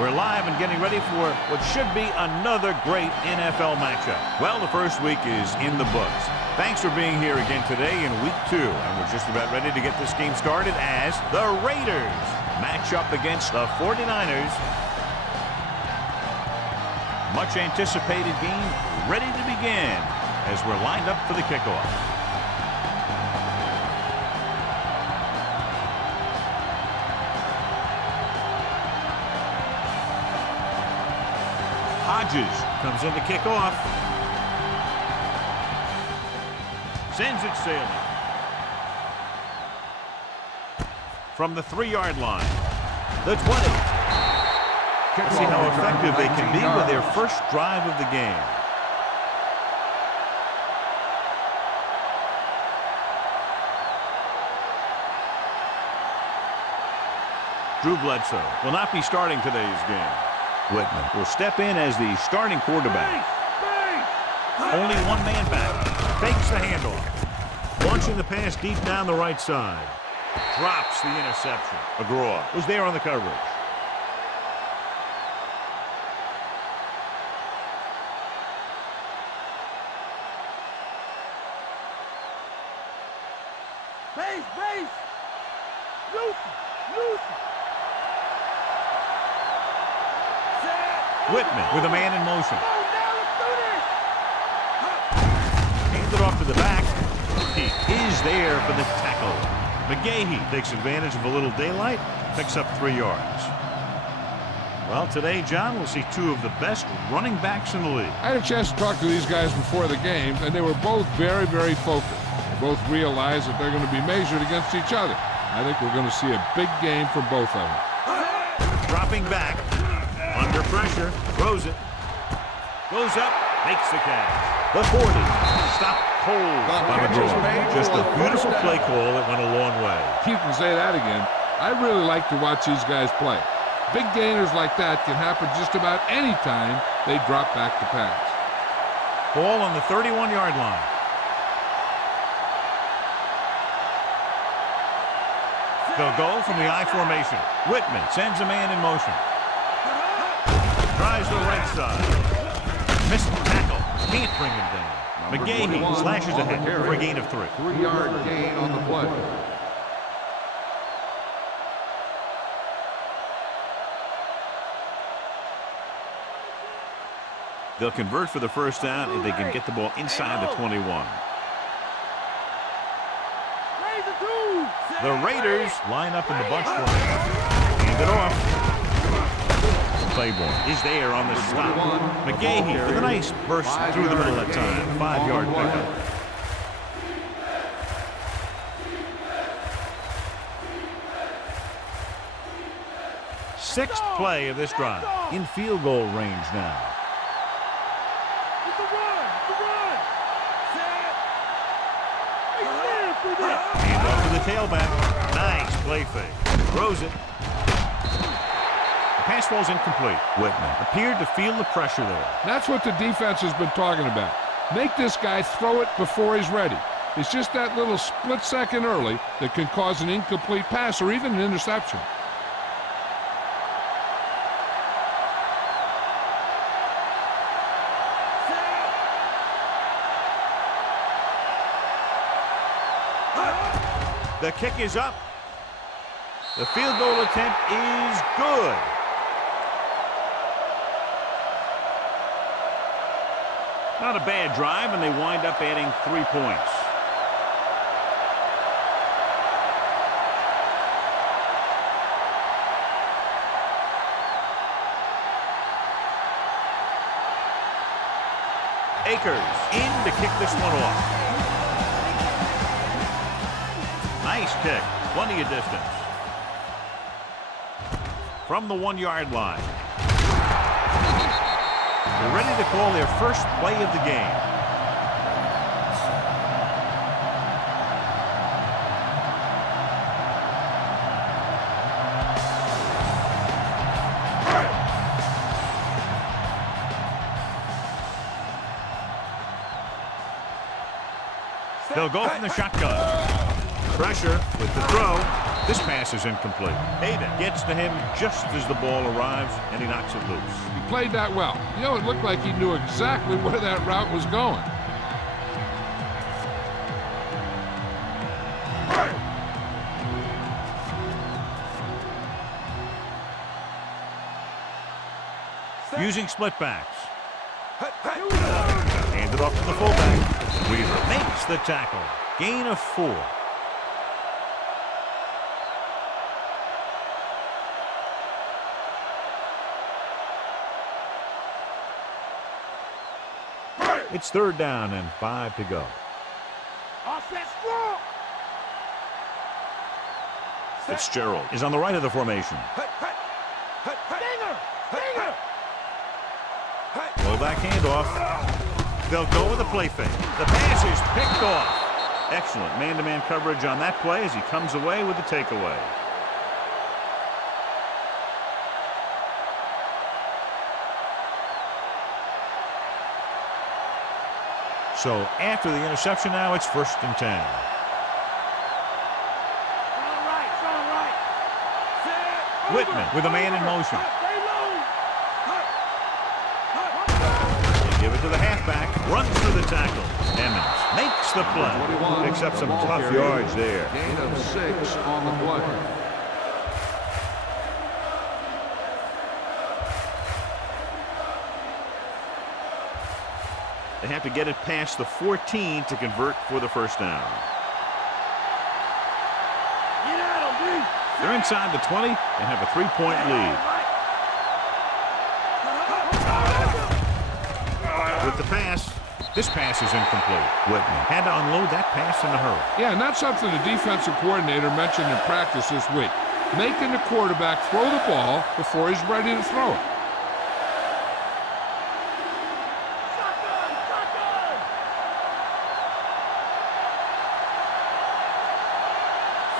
We're live and getting ready for what should be another great NFL matchup. Well, the first week is in the books. Thanks for being here again today in week 2. And we're just about ready to get this game started as the Raiders match up against the 49ers. Much anticipated game ready to begin as we're lined up for the kickoff. Hodges comes in to kick off. Sends it sailing. From the 3-yard line. The 20. Let's see how effective they can be with their first drive of the game. Drew Bledsoe will not be starting today's game. Whitman will step in as the starting quarterback. Only one man back. Fakes the handoff. Launching the pass deep down the right side. Drops the interception. McGraw was there on the coverage. Base! Loose! Whitman with a man in motion. Hands it off to the back. He is there for the tackle. McGahee takes advantage of a little daylight, picks up 3 yards. Well, today, John, we'll see 2 of the best running backs in the league. I had a chance to talk to these guys before the game, and they were both very, very focused. They both realize that they're going to be measured against each other. I think we're going to see a big game from both of them. Dropping back. Under pressure, throws it, goes up, makes the catch. The 40, stopped cold by McGraw. Just a beautiful play call that went a long way. You can say that again. I really like to watch these guys play. Big gainers like that can happen just about any time they drop back to pass. Ball on the 31-yard line. They'll go from the I formation. Whitman sends a man in motion. Tries the right side. Missed the tackle. Can't bring him down. McGahee slashes ahead for a gain of 3. 3-yard gain on the play. They'll convert for the first down if they can get the ball inside the 21. The Raiders line up in the bunch formation. Hand it off. Claiborne is there on the stop. McGahee with a nice burst through the middle that time. 5-yard pickup. Sixth play of this drive. In field goal range now. Hand off to the tailback. Nice play fake. Throws it. Pass falls incomplete. Whitman appeared to feel the pressure there. That's what the defense has been talking about. Make this guy throw it before he's ready. It's just that little split second early that can cause an incomplete pass or even an interception. The kick is up. The field goal attempt is good. Not a bad drive, and they wind up adding 3 points. Akers in to kick this one off. Nice kick. Plenty of distance. From the 1-yard line. They're ready to call their first play of the game. They'll go from the shotgun. Pressure with the throw. This pass is incomplete. Hayden gets to him just as the ball arrives, and he knocks it loose. He played that well. You know, it looked like he knew exactly where that route was going. Using split backs. Handed off to the fullback. Weaver makes the tackle. Gain of 4. It's 3rd down and 5 to go. Fitzgerald is on the right of the formation. Roll back handoff. They'll go with a play fake. The pass is picked off. Excellent man-to-man coverage on that play as he comes away with the takeaway. So after the interception now, it's 1st and 10. Whitman with a man in motion. They give it to the halfback. Runs for the tackle. Emmons makes the play. Picks up some tough yards there. Gain of 6 on the play. They have to get it past the 14 to convert for the 1st down. They're inside the 20 and have a 3-point lead. With the pass, this pass is incomplete. Whitman had to unload that pass in a hurry. Yeah, and that's something the defensive coordinator mentioned in practice this week. Making the quarterback throw the ball before he's ready to throw it.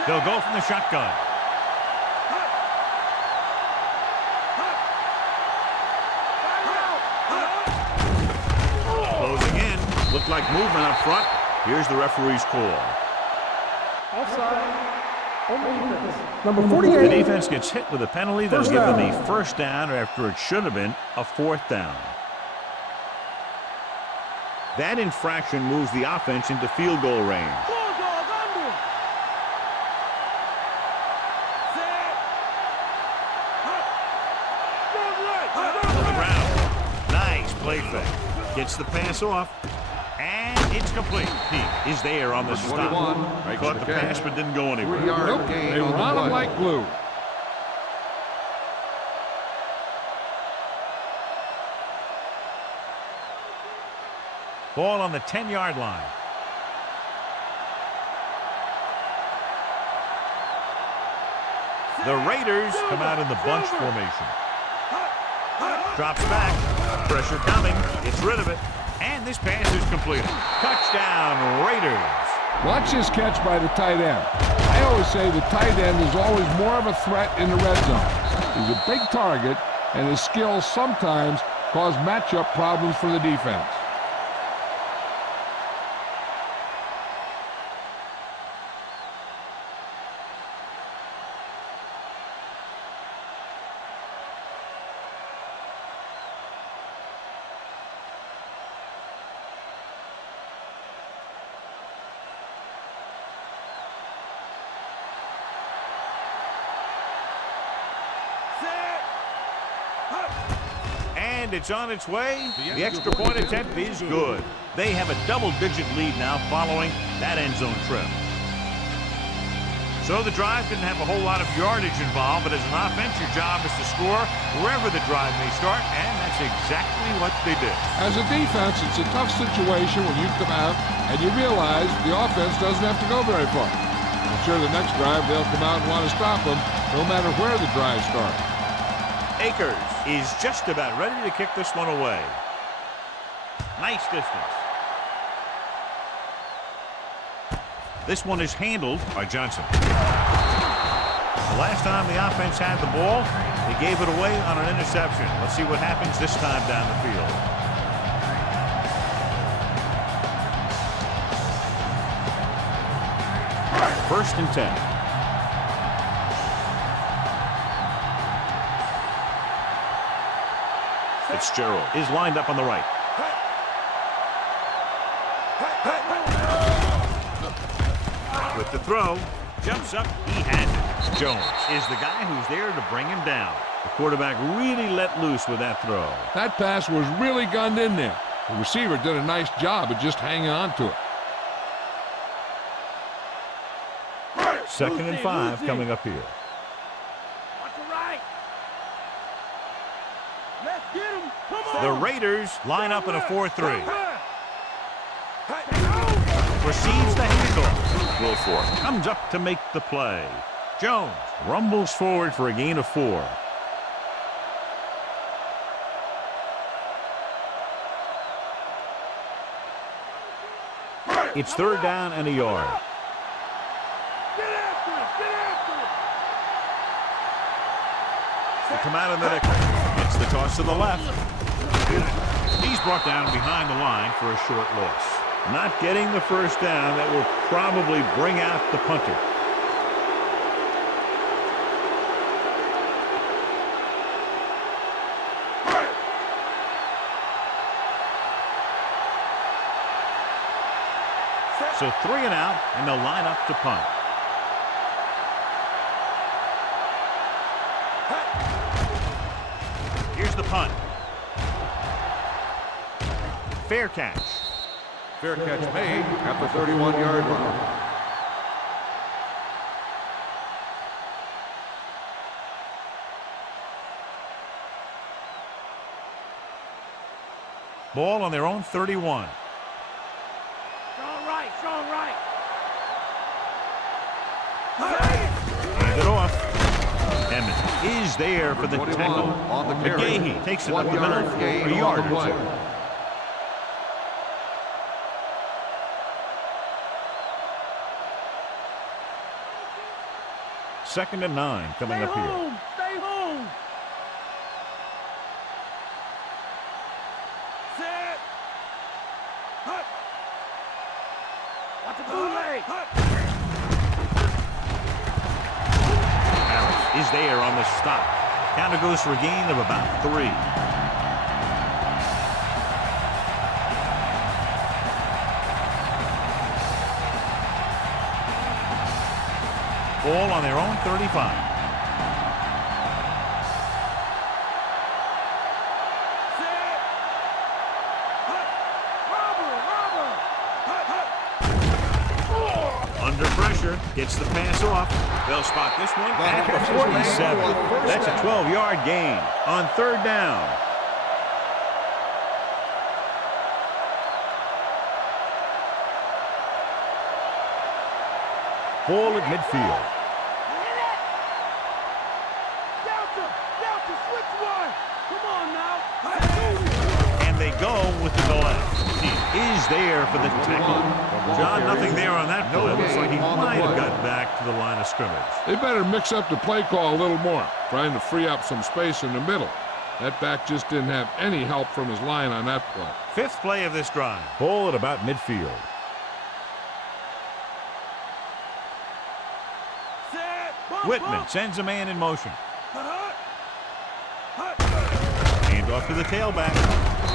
They'll go from the shotgun. Closing in. Looked like movement up front. Here's the referee's call. Offside. Number 48. The defense gets hit with a penalty that'll give them a 1st down after it should have been a 4th down. That infraction moves the offense into field goal range. Play fake. Gets the pass off. And it's complete. He is there on the stop. Caught the pass but didn't go anywhere. Nope. They were on him like glue. Ball on the 10-yard line. The Raiders come out in the bunch formation. Drops back. Pressure coming. Gets rid of it. And this pass is completed. Touchdown, Raiders. Watch this catch by the tight end. I always say the tight end is always more of a threat in the red zone. He's a big target, and his skills sometimes cause matchup problems for the defense. And it's on its way. The extra point attempt is good. They have a double-digit lead now following that end zone trip. So the drive didn't have a whole lot of yardage involved, but as an offense, your job is to score wherever the drive may start, and that's exactly what they did. As a defense, it's a tough situation when you come out and you realize the offense doesn't have to go very far. I'm sure the next drive they'll come out and want to stop them, no matter where the drive starts. Akers is just about ready to kick this one away. Nice distance. This one is handled by Johnson. The last time the offense had the ball, they gave it away on an interception. Let's see what happens this time down the field. 1st and 10. Fitzgerald is lined up on the right. With the throw, jumps up, he has it. Jones is the guy who's there to bring him down. The quarterback really let loose with that throw. That pass was really gunned in there. The receiver did a nice job of just hanging on to it. 2nd and 5 coming up here. Watch the right. Let's get him. Come on. The Raiders line up in a 4-3. Receives the handoff. Wilfork comes up to make the play. Jones rumbles forward for a gain of 4. It's 3rd down and a yard. Get after it. Get after it. They come out of the nickel. Gets the toss to the left. He's brought down behind the line for a short loss. Not getting the 1st down, that will probably bring out the punter. So 3 and out, and they'll line up to punt. Here's the punt. Fair catch. Fair catch made at the 31-yard line. Ball on their own 31. Strong right. Strong right. Hand it off. Emmons is there for the 21 tackle. on the carry. McGahee takes it up the 1 middle yard for gain a yard on the or play. 2. Second and 9 coming up here. Stay home. Set. Hut. Watch the bootleg. Harris is there on the stop. Counter goes for a gain of about 3. Ball on their own 35. Under pressure, gets the pass off. They'll spot this one at the 47. That's a 12-yard gain on 3rd down. Ball at midfield. Delta, switch one. Come on now. And they go with the delay. He is there for the tackle. John, nothing there on that play. Looks like he might have got back to the line of scrimmage. They better mix up the play call a little more, trying to free up some space in the middle. That back just didn't have any help from his line on that play. 5th play of this drive. Ball at about midfield. Whitman sends a man in motion. Hand off to the tailback.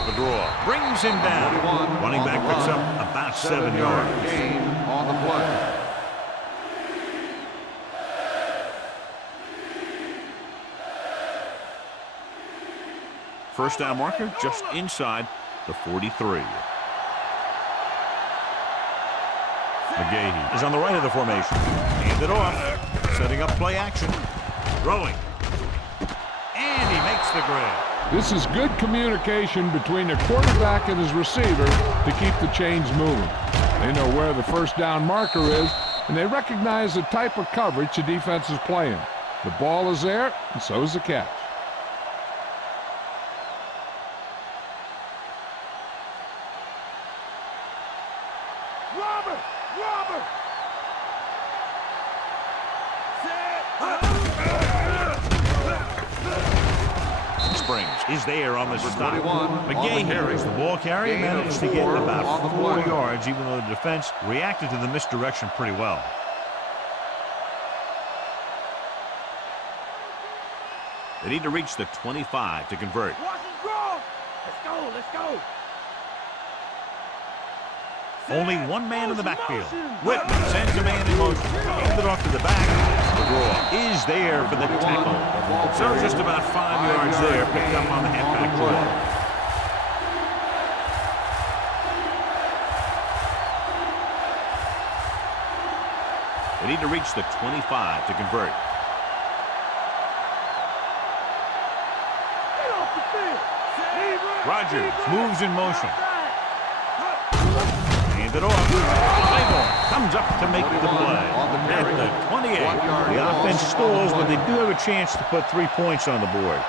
McGraw brings him down. Running back picks up about 7 yards. Gain on the play. First down marker just inside the 43. McGahee is on the right of the formation. Hand it off. Setting up play action. Throwing. And he makes the grab. This is good communication between the quarterback and his receiver to keep the chains moving. They know where the 1st down marker is, and they recognize the type of coverage the defense is playing. The ball is there, and so is the catch. Robert! Springs is there on the stop. 21 on the McGahee carry. is the ball carrier, Gain of managed to get 4 on about the 4 play. yards, even though the defense reacted to the misdirection pretty well. They need to reach the 25 to convert. Watch it grow. Let's go. Let's go. Only one man in the backfield. Whitman sends a man in motion. Hand it off to the back. McGraw is there for the tackle. So just about 5 yards there, picked up on the halfback draw. They need to reach the 25 to convert. Get off the field. Rodgers moves in motion. Hand it off. Claiborne comes up to make the play. At the 28. The offense stalls, but they do have a chance to put 3 points on the board.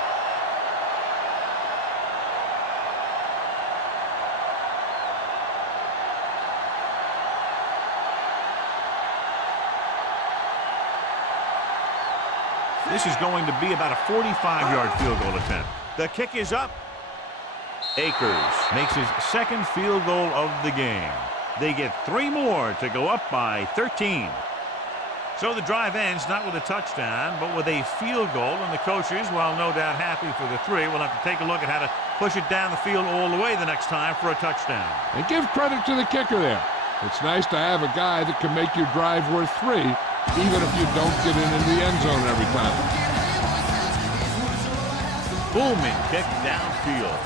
This is going to be about a 45-yard field goal attempt. The kick is up. Akers makes his second field goal of the game. They get 3 more to go up by 13. So the drive ends not with a touchdown, but with a field goal. And the coaches, while no doubt happy for the 3, will have to take a look at how to push it down the field all the way the next time for a touchdown. And give credit to the kicker there. It's nice to have a guy that can make your drive worth 3, even if you don't get into the end zone every time. Booming kick downfield.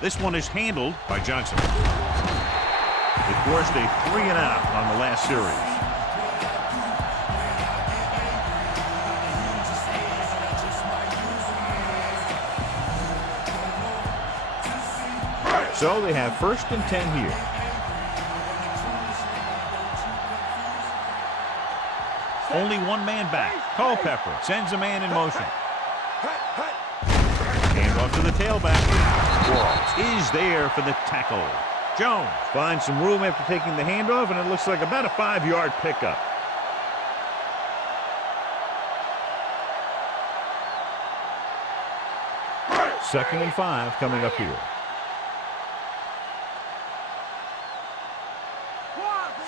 This one is handled by Johnson. It forced a 3-and-out on the last series. So they have 1st and 10 here. Only one man back. Culpepper sends a man in motion. Hand off to the tailback. Walls is there for the tackle. Jones finds some room after taking the handoff, and it looks like about a 5-yard pickup. Second and 5 coming up here.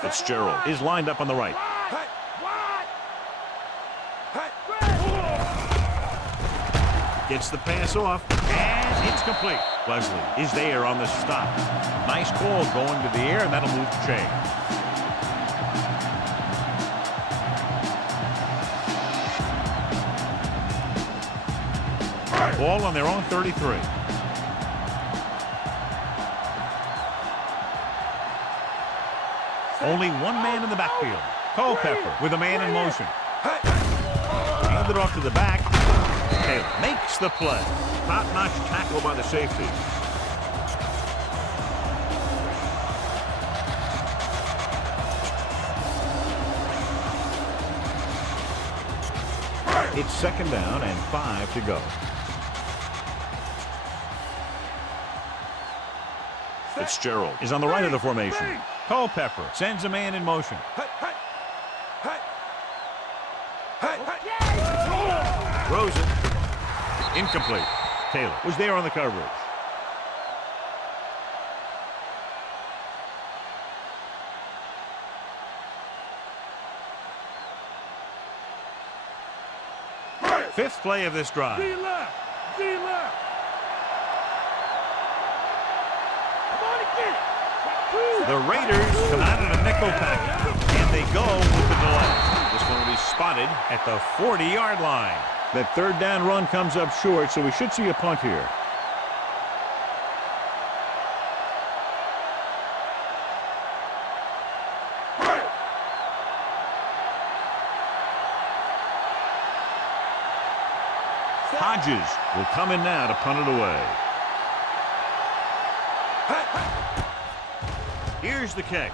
Fitzgerald is lined up on the right. Gets the pass off, and it's complete. Leslie is there on the stop. Nice call going to the air, and that'll move the chain. Ball on their own 33. Only one man in the backfield. Culpepper with a man in motion. Hand it off to the back. Taylor makes the play. Top-notch tackle by the safety. It's 2nd down and 5 to go. Fitzgerald is on the right of the formation. Culpepper sends a man in motion. Rosen. Incomplete. Taylor was there on the coverage. Fifth play of this drive. D left. D left. Come on and get it. The Raiders come out in a nickel package, and they go with the delay. This one will be spotted at the 40-yard line. That 3rd down run comes up short, so we should see a punt here. Hodges will come in now to punt it away. Here's the kick.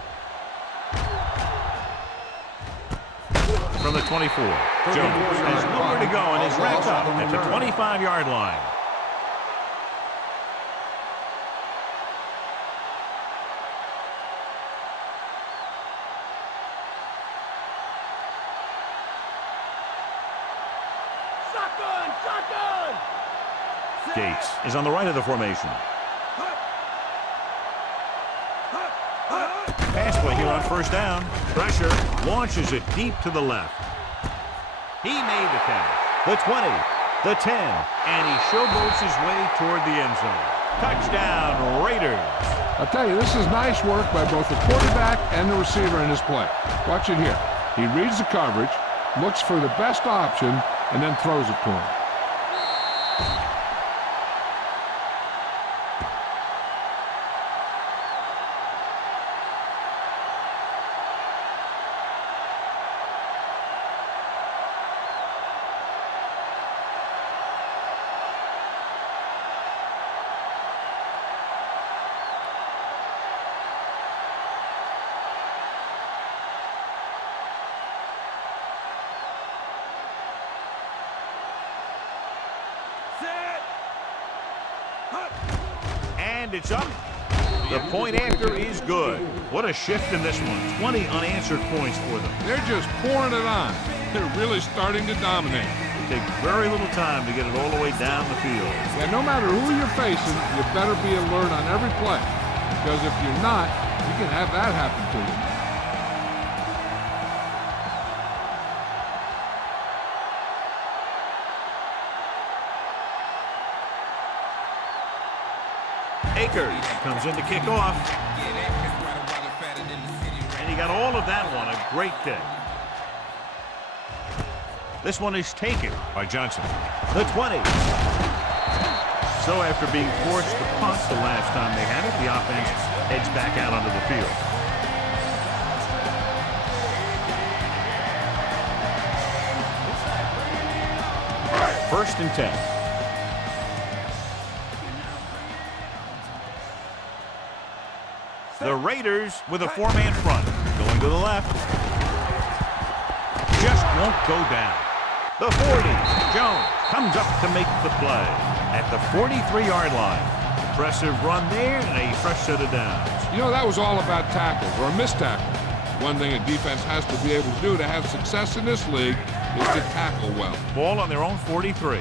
From the 24. Jones has nowhere to go and is wrapped up at the 25-yard line. Shotgun! Shotgun! Gates is on the right of the formation. Pass play here on 1st down. Pressure launches it deep to the left. He made the catch. the 20, the 10, and he showboats his way toward the end zone. Touchdown, Raiders. I'll tell you, this is nice work by both the quarterback and the receiver in this play. Watch it here. He reads the coverage, looks for the best option, and then throws it to him. And it's up. The point after is good. What a shift in this one. 20 unanswered points for them. They're just pouring it on. They're really starting to dominate. It takes very little time to get it all the way down the field. And no matter who you're facing, you better be alert on every play. Because if you're not, you can have that happen to you. Akers comes in to kick off. And he got all of that one. A great kick. This one is taken by Johnson. The 20. So after being forced to punt the last time they had it, the offense heads back out onto the field. First and 10. The Raiders with a four-man front. Going to the left. Just won't go down. The 40. Jones comes up to make the play at the 43-yard line. Impressive run there and a fresh set of downs. You know, that was all about tackles or missed tackles. One thing a defense has to be able to do to have success in this league is to tackle well. Ball on their own 43.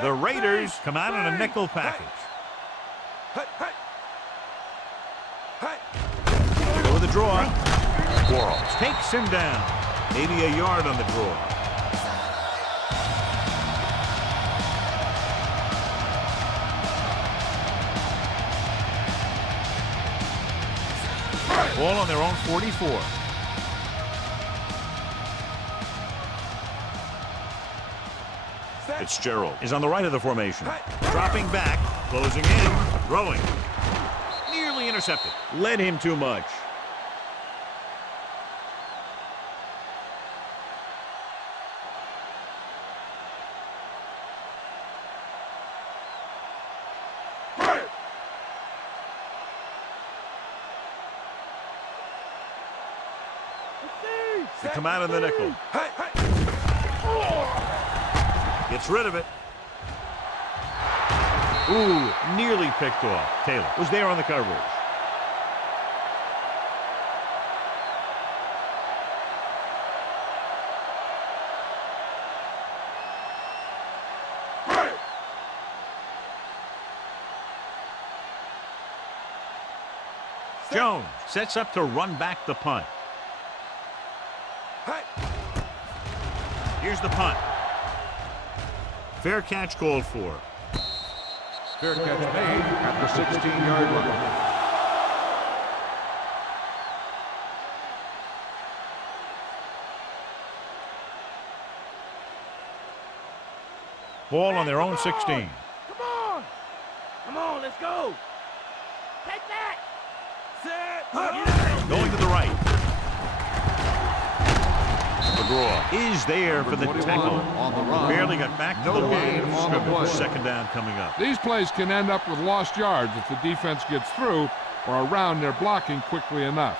The Raiders come out in a nickel package. They go with the draw. Quarles takes him down. Maybe a yard on the draw. Ball on their own 44. Fitzgerald is on the right of the formation. Dropping back, closing in, throwing. Nearly intercepted. Led him too much. They come out in the nickel. Gets rid of it. Ooh, nearly picked off. Taylor was there on the coverage. Jones sets up to run back the punt. Here's the punt. Fair catch called for. Fair catch made at the 16-yard line. Ball on their own 16. Come on! Come on, let's go! Take that! Set! Going to the right. McGraw is there for the tackle. On the run. Barely got back to the line of scrimmage. Second down coming up. These plays can end up with lost yards if the defense gets through or around their blocking quickly enough.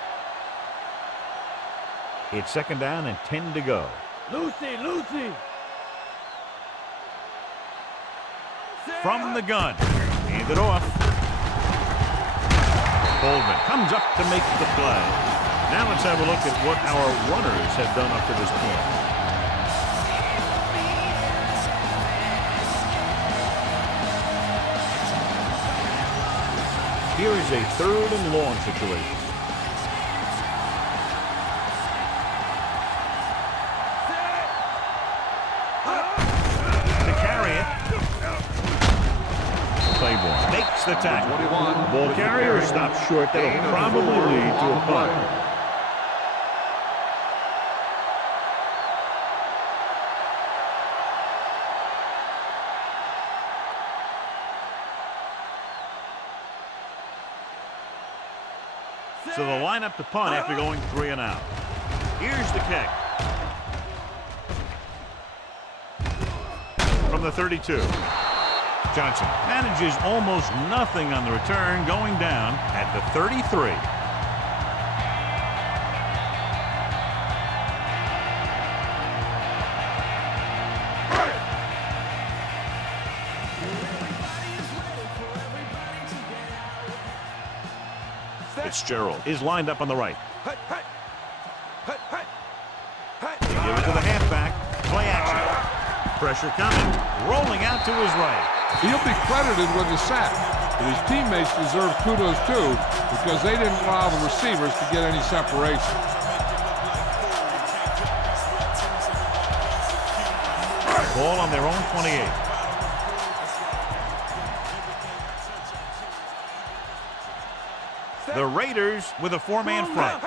It's second down and 10 to go. Lucy! From the gun. Hand it off. Coleman comes up to make the play. Now let's have a look at what our runners have done up to this point. Here is a third and long situation. Claiborne makes the tackle. 21. Ball carrier stops short. That'll Gain of probably 4 lead to on a the play. punt. So they'll line up to punt after going 3 and out. Here's the kick. From the 32. Johnson manages almost nothing on the return, going down at the 33. Fitzgerald is lined up on the right. They give it to the halfback. Play action. Pressure coming. Rolling out to his right. He'll be credited with the sack, but his teammates deserve kudos too because they didn't allow the receivers to get any separation. Ball on their own 28. The Raiders with a 4-man front.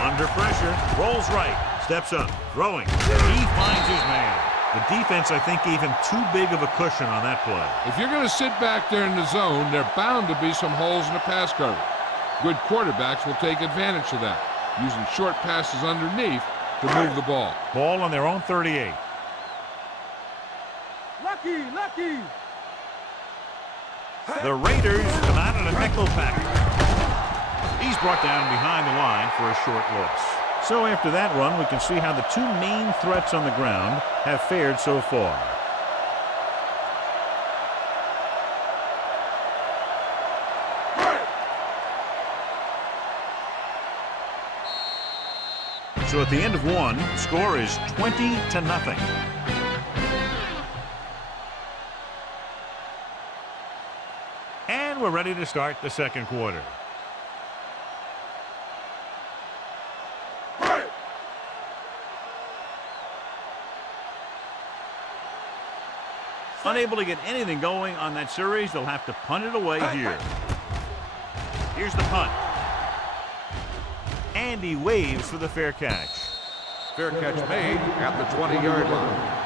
Under pressure, rolls right, steps up, throwing. He finds his man. The defense, I think, gave him too big of a cushion on that play. If you're going to sit back there in the zone, there are bound to be some holes in the pass coverage. Good quarterbacks will take advantage of that, using short passes underneath to move the ball. Ball on their own 38. Lucky. The Raiders come out in a nickel package. He's brought down behind the line for a short loss. So after that run, we can see how the two main threats on the ground have fared so far. So at the end of one, the score is 20-0. And we're ready to start the second quarter. Unable to get anything going on that series, they'll have to punt it away here. Here's the punt. And he waves for the fair catch. Fair catch made at the 20-yard line.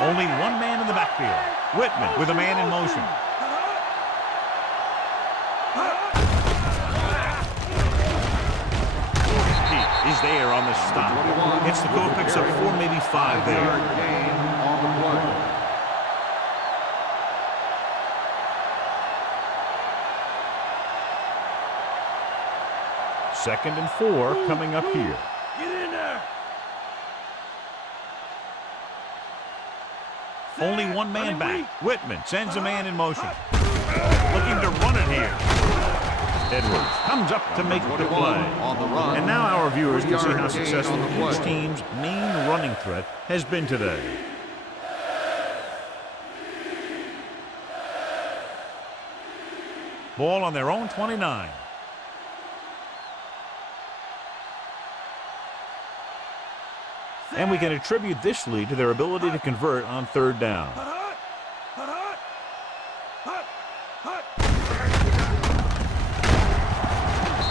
Only one man in the backfield. Whitman with a man in motion. He is there on the stop. Gets the goal, picks up 4, maybe 5 there. Gain on the play. Second and 4 coming up here. Get in there. Only one man back. Whitman sends a man in motion. Looking to run it here. Edwards comes up to make the play. On the run. And now our viewers can see how 3-yard gain successful on the play. each team's main running threat has been today. Ball on their own 29. And we can attribute this lead to their ability to convert on third down.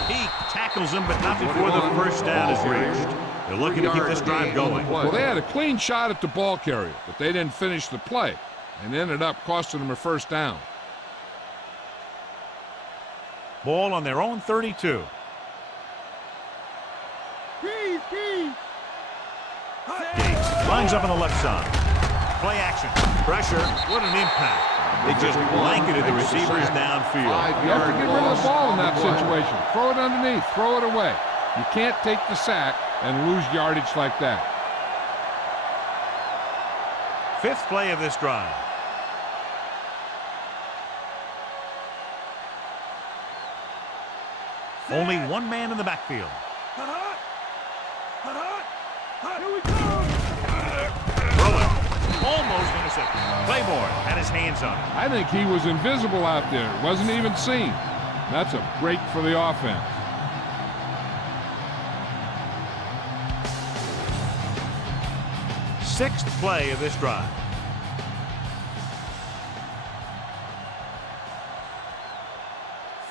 He tackles him, but not before the first down is reached. They're looking to keep this drive going. Well, they had a clean shot at the ball carrier, but they didn't finish the play and ended up costing them a first down. Ball on their own 32. Gates lines up on the left side. Play action. Pressure. What an impact. They just blanketed the receivers downfield. You have to get rid of the ball in that situation. Throw it underneath. Throw it away. You can't take the sack and lose yardage like that. Fifth play of this drive. Only one man in the backfield. Throwing. almost intercepted. Claiborne had his hands on it. I think he was invisible out there. Wasn't even seen. That's a break for the offense. Sixth play of this drive.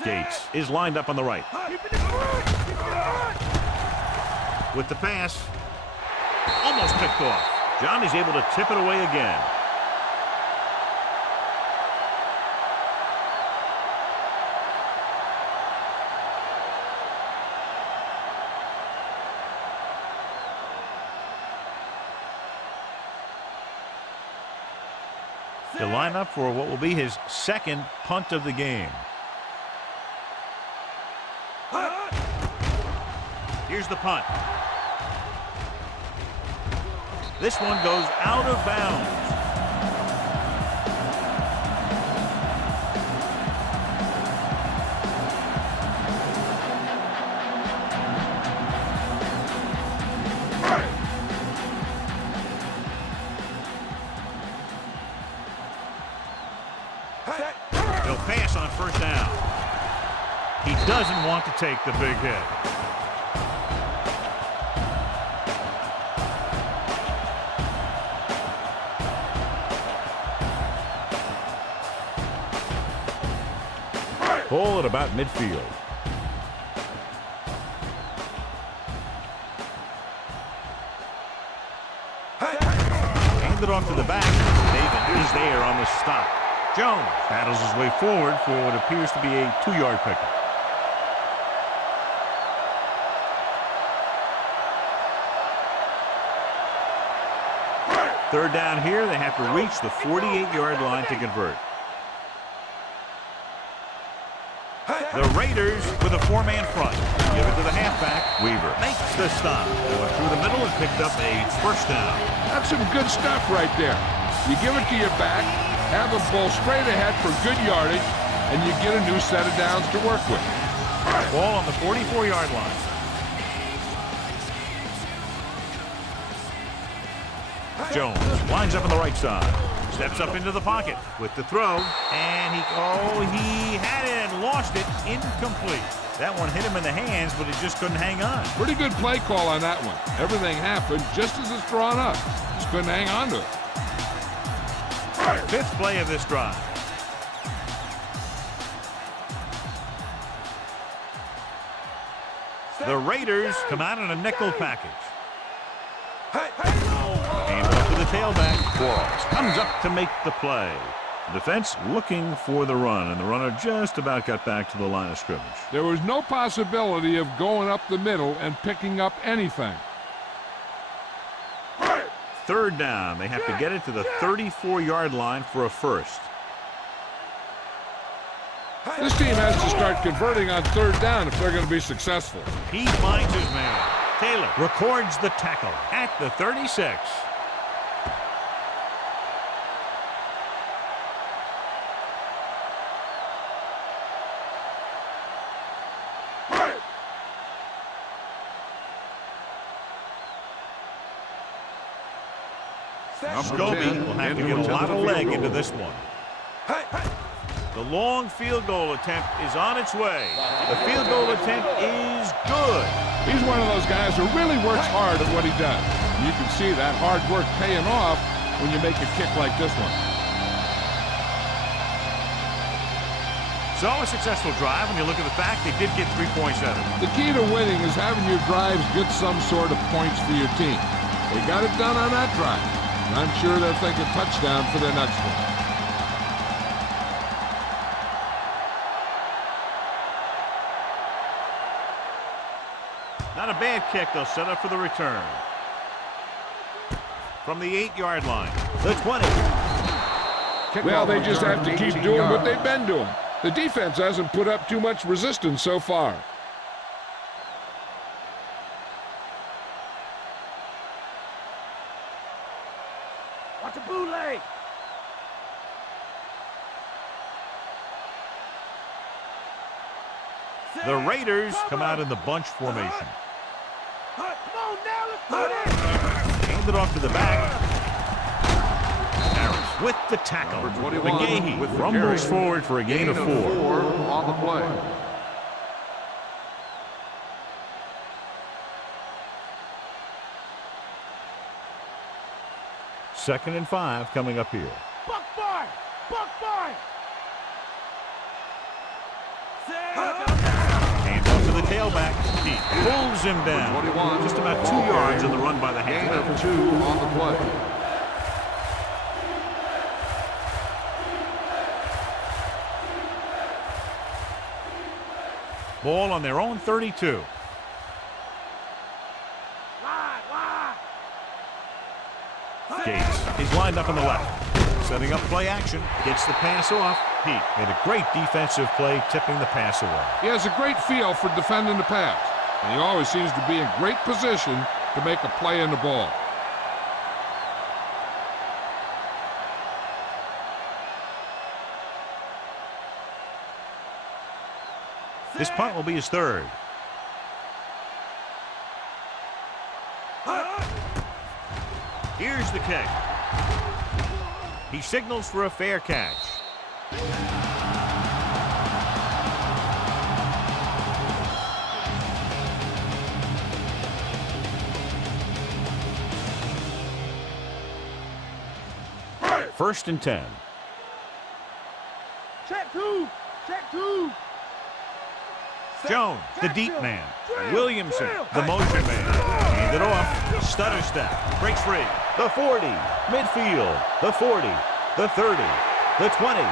Gates is lined up on the right. With the pass, almost picked off. Johnny's able to tip it away again. To line up for what will be his second punt of the game. Here's the punt. This one goes out of bounds. He'll pass on first down. He doesn't want to take the big hit. Ball at about midfield. Handed off to the back. David is there on the stop. Jones battles his way forward for what appears to be a 2-yard pickup. Third down here. They have to reach the 48-yard line to convert. The Raiders with a 4-man front. Give it to the halfback. Weaver makes the stop. Going through the middle and picked up a first down. That's some good stuff right there. You give it to your back, have the ball straight ahead for good yardage, and you get a new set of downs to work with. Ball on the 44-yard line. Jones lines up on the right side. Steps up into the pocket with the throw, and he had it and lost it. Incomplete. That one hit him in the hands, but he just couldn't hang on. Pretty good play call on that one. Everything happened just as it's drawn up. Just couldn't hang on to it. Fifth play of this drive. The Raiders come out in a nickel package. And up to the tailback. Quarles comes up to make the play. The defense looking for the run, and the runner just about got back to the line of scrimmage. There was no possibility of going up the middle and picking up anything. Third down. They have to get it to the 34-yard line for a first. This team has to start converting on third down if they're going to be successful. He finds his man. Taylor records the tackle at the 36. Scobie will have to get a lot of leg into this one. The long field goal attempt is on its way. The field goal attempt is good. He's one of those guys who really works hard at what he does. You can see that hard work paying off when you make a kick like this one. So a successful drive. When you look at the fact, they did get 3 points out of it. The key to winning is having your drives get some sort of points for your team. They got it done on that drive. And I'm sure they'll think a touchdown for their next one. Not a bad kick. They'll set up for the return. From the 8-yard line. The 20. Well, they just have to keep doing what they've been doing. The defense hasn't put up too much resistance so far. Watch a bootleg. The Raiders come out in the bunch formation. Come on now, let's do this. Hand it off to the back. with the tackle. Number 21 McGahee with the rumbles carry. forward for a gain of 4. On the play. Second and 5 coming up here. Buck boy! Buck boy! Hands off to the tailback. He pulls him down. 21. Just about 2 yards in the run by the Gain halfback. of 2 on the play. Ball on their own 32. Gates is lined up on the left. Setting up play action. Gets the pass off. He made a great defensive play, tipping the pass away. He has a great feel for defending the pass, and he always seems to be in great position to make a play in the ball. This punt will be his third. Here's the kick. He signals for a fair catch. First and 10. Check 2! Check 2! Jones, the deep man. Williamson, the motion man. Hand it off. Stutter step. Breaks free. The 40. Midfield. The 40. The 30. The 20.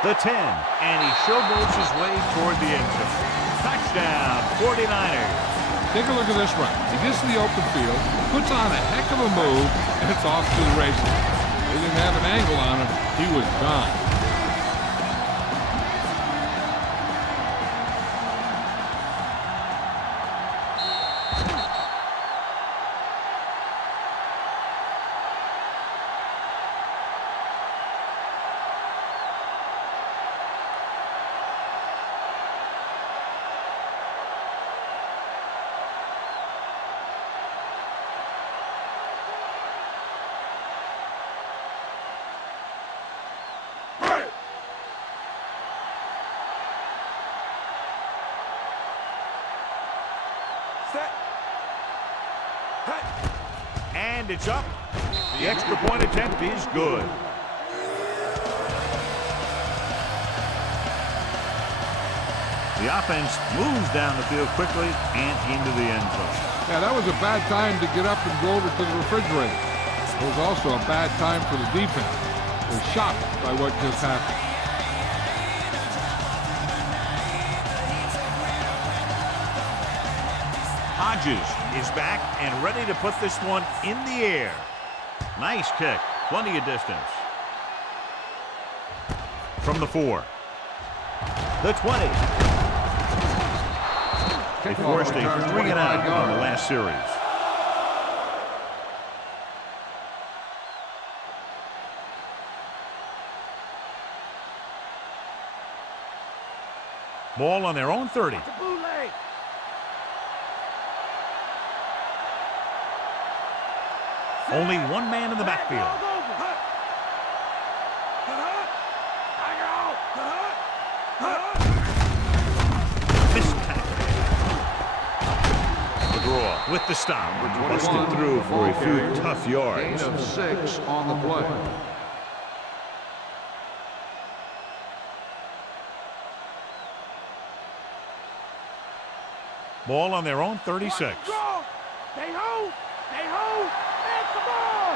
The 10. And he showboats his way toward the end zone. Touchdown, 49ers. Take a look at this run. He gets to the open field, puts on a heck of a move, and it's off to the races. They didn't have an angle on him. He was gone. And it's up. The extra point attempt is good. The offense moves down the field quickly and into the end zone. Yeah, that was a bad time to get up and go over to the refrigerator. It was also a bad time for the defense. They're shocked by what just happened. Hodges is back and ready to put this one in the air. Nice kick. Plenty of distance. From the 4. The 20. They forced a 3-and-out on the last series. Ball on their own 30. Only one man in the backfield. Missed tackle. McGraw with the stop. Busted through for a few tough yards. Gain of 6 on the play. Ball on their own 36. Stay home! Stay home! And come on!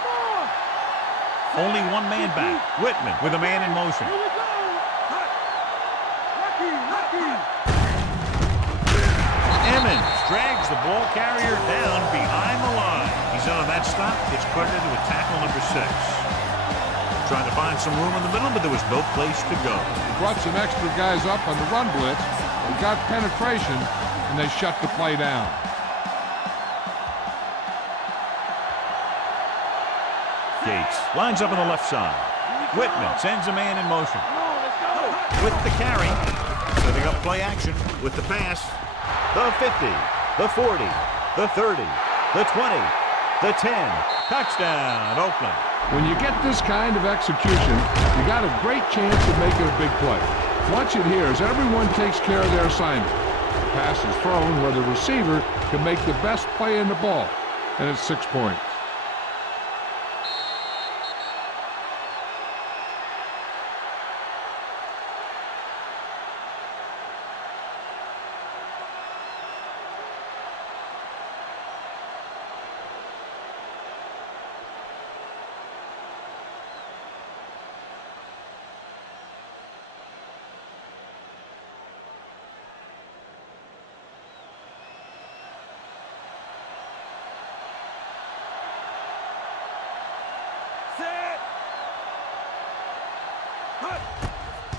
Come on! Only one man back. Whitman with a man in motion. Here we go! Lucky! Emmons drags the ball carrier down behind the line. He's in on that stop. Gets credited with tackle number 6. Trying to find some room in the middle, but there was no place to go. He brought some extra guys up on the run blitz and got penetration, and they shut the play down. Gates lines up on the left side. Whitman sends a man in motion. Come on, let's go! With the carry. Setting up play action with the pass. The 50, the 40, the 30, the 20, the 10. Touchdown, Oakland. When you get this kind of execution, you got a great chance of making a big play. Watch it here as everyone takes care of their assignment. The pass is thrown where the receiver can make the best play in the ball, and it's 6 points.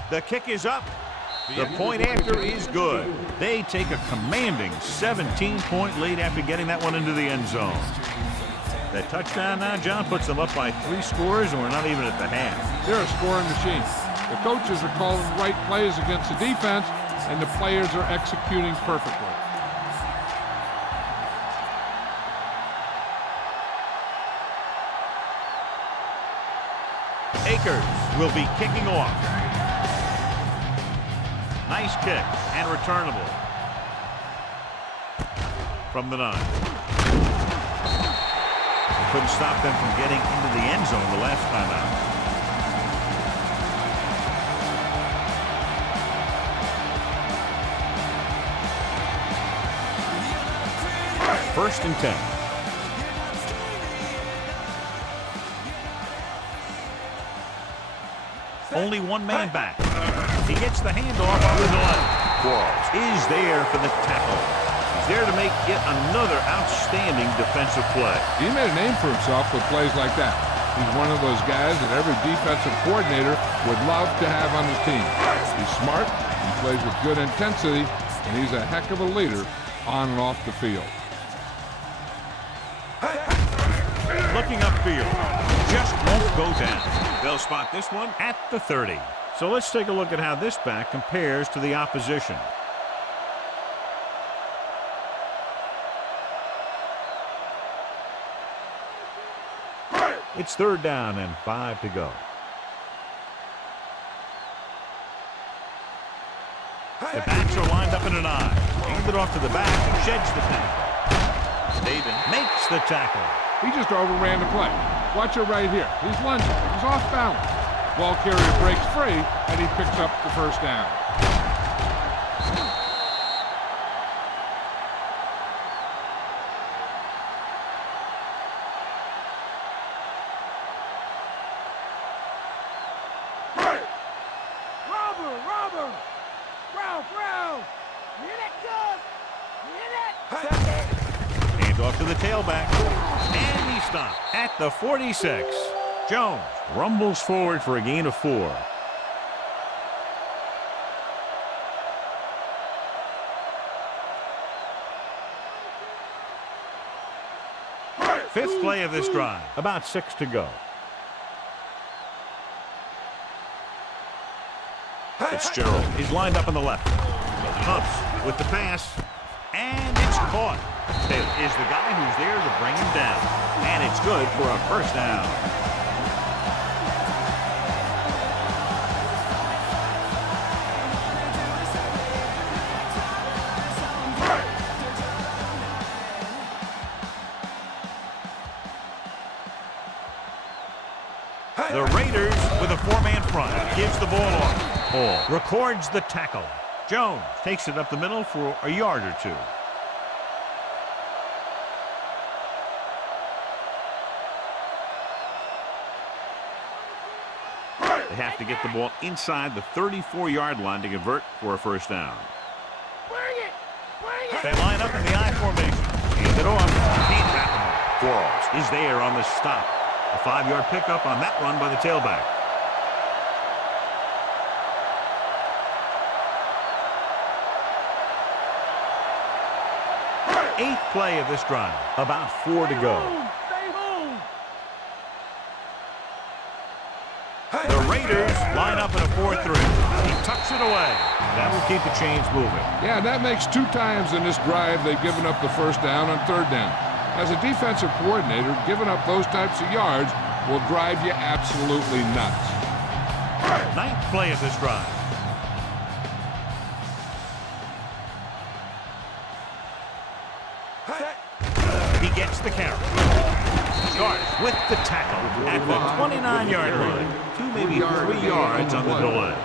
The kick is up. The point after is good. They take a commanding 17-point lead after getting that one into the end zone. That touchdown now, John, puts them up by 3 scores, and we're not even at the half. They're a scoring machine. The coaches are calling the right plays against the defense, and the players are executing perfectly. Akers will be kicking off. Nice kick and returnable from the 9. Couldn't stop them from getting into the end zone the last time out. First and 10. Only one man back. He gets the handoff with the left. Quarles is there for the tackle. He's there to make yet another outstanding defensive play. He made a name for himself with plays like that. He's one of those guys that every defensive coordinator would love to have on his team. He's smart, he plays with good intensity, and he's a heck of a leader on and off the field. Looking upfield. Just won't go down. They'll spot this one at the 30. So let's take a look at how this back compares to the opposition. It's 3rd down and 5 to go. The backs are lined up in an eye. Hand it off to the back and sheds the tackle. David makes the tackle. He just overran the play. Watch it right here. He's lunging. He's off balance. Ball carrier breaks free, and he picks up the first down. Robber! Growl! You hear that, Cuz? You hear that? Hand off to the tailback. And he stopped at the 46. Jones rumbles forward for a gain of 4. Fifth play of this drive. About 6 to go. Fitzgerald is lined up on the left. Pumps with the pass. And it's caught. Taylor is the guy who's there to bring him down. And it's good for a first down. The Raiders with a 4-man front. Gives the ball off. Hall records the tackle. Jones takes it up the middle for a yard or 2. They have to get the ball inside the 34-yard line to convert for a first down. Bring it! They line up in the I formation. Hand it off. Can't wrap him up. Quarles is there on the stop. A 5-yard pickup on that run by the tailback. Eighth play of this drive. About 4 to go. Stay home! The Raiders line up in a 4-3. He tucks it away. That will keep the chains moving. Yeah, that makes 2 times in this drive they've given up the first down on 3rd down. As a defensive coordinator, giving up those types of yards will drive you absolutely nuts. Ninth play of this drive. He gets the carry. Starts with the tackle at the 29-yard line. 2, maybe 3 yards on the delay.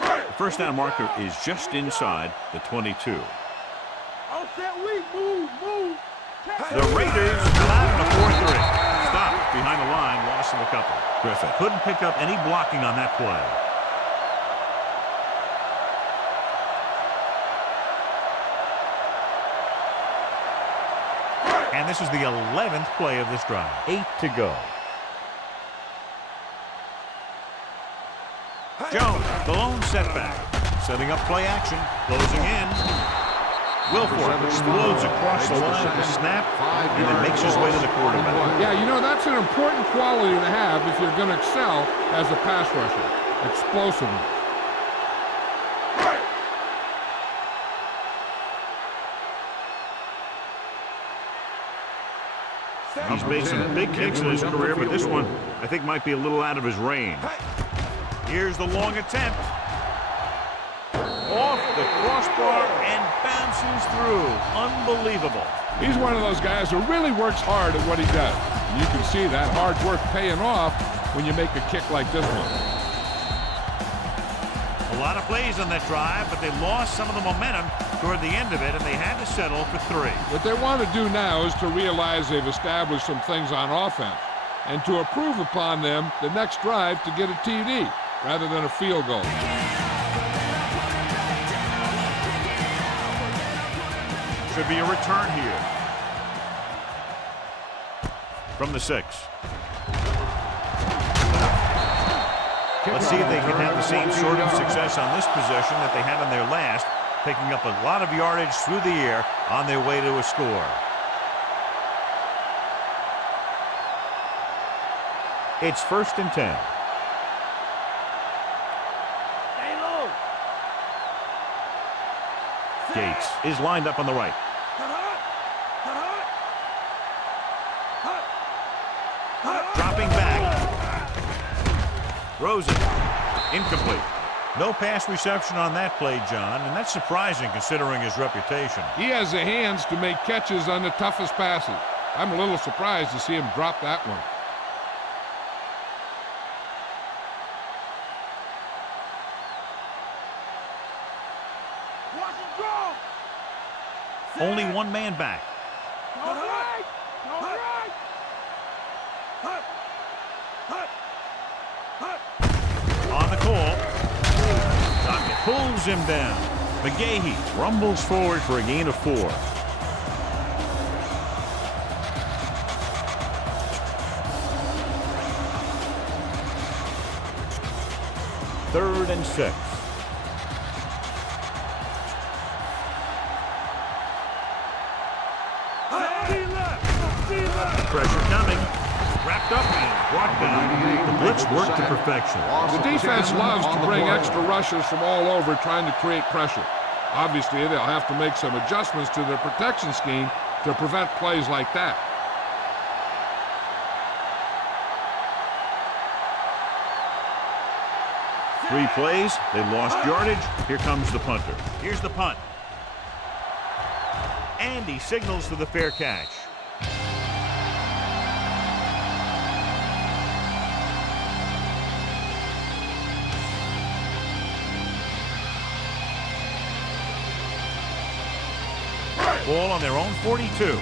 The first down marker is just inside the 22. Offset weak. Move. The Raiders come out in a 4-3. Stopped behind the line, loss of a couple. Griffin couldn't pick up any blocking on that play. And this is the 11th play of this drive. 8 to go. Jones, the lone setback. Setting up play action. Closing in. Wilfork explodes across the line at the snap and then makes his way to the quarterback. Yeah, you know, that's an important quality to have if you're going to excel as a pass rusher. Explosiveness. He's made some big kicks in his career, but this one I think might be a little out of his range. Here's the long attempt. Off the crossbar and bounces through. Unbelievable. He's one of those guys who really works hard at what he does. You can see that hard work paying off when you make a kick like this one. A lot of plays on that drive, but they lost some of the momentum toward the end of it, and they had to settle for 3. What they want to do now is to realize they've established some things on offense and to improve upon them the next drive to get a TD rather than a field goal. Should be a return here. From the 6. Let's see if they can have the same sort of success on this possession that they had on their last, picking up a lot of yardage through the air on their way to a score. It's 1st and 10. Stay low. Gates is lined up on the right. Dropping back. Rosen, incomplete. No pass reception on that play, John, and that's surprising considering his reputation. He has the hands to make catches on the toughest passes. I'm a little surprised to see him drop that one. Watch him go. Only one man back. All right. On the call. Dockett pulls him down. McGahee rumbles forward for a gain of 4. Third and 6. Pressure coming. Wrapped up and brought down. The blitz worked to perfection. The defense loves to bring extra rushers from all over trying to create pressure. Obviously, they'll have to make some adjustments to their protection scheme to prevent plays like that. Three plays, they lost yardage. Here comes the punter. Here's the punt. And he signals to the fair catch. Ball on their own 42.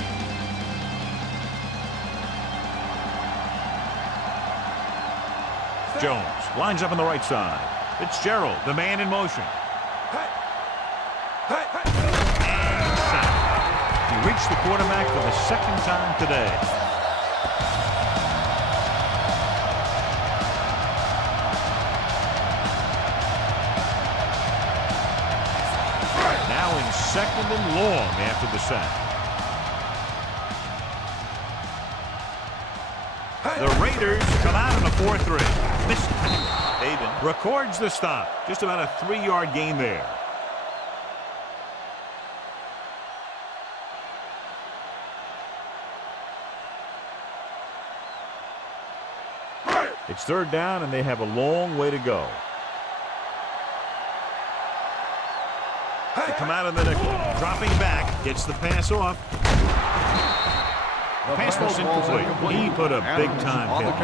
Jones lines up on the right side. Fitzgerald, the man in motion. And sacked. He reached the quarterback for the 2nd time today. Now in 2nd and long after the sack. The Raiders come out in a 4-3. Missed. Haven records the stop. Just about a 3-yard gain there. It's third down, and they have a long way to go. They come out of the nickel. Dropping back. Gets the pass off. Pass was incomplete. He put a big-time hit.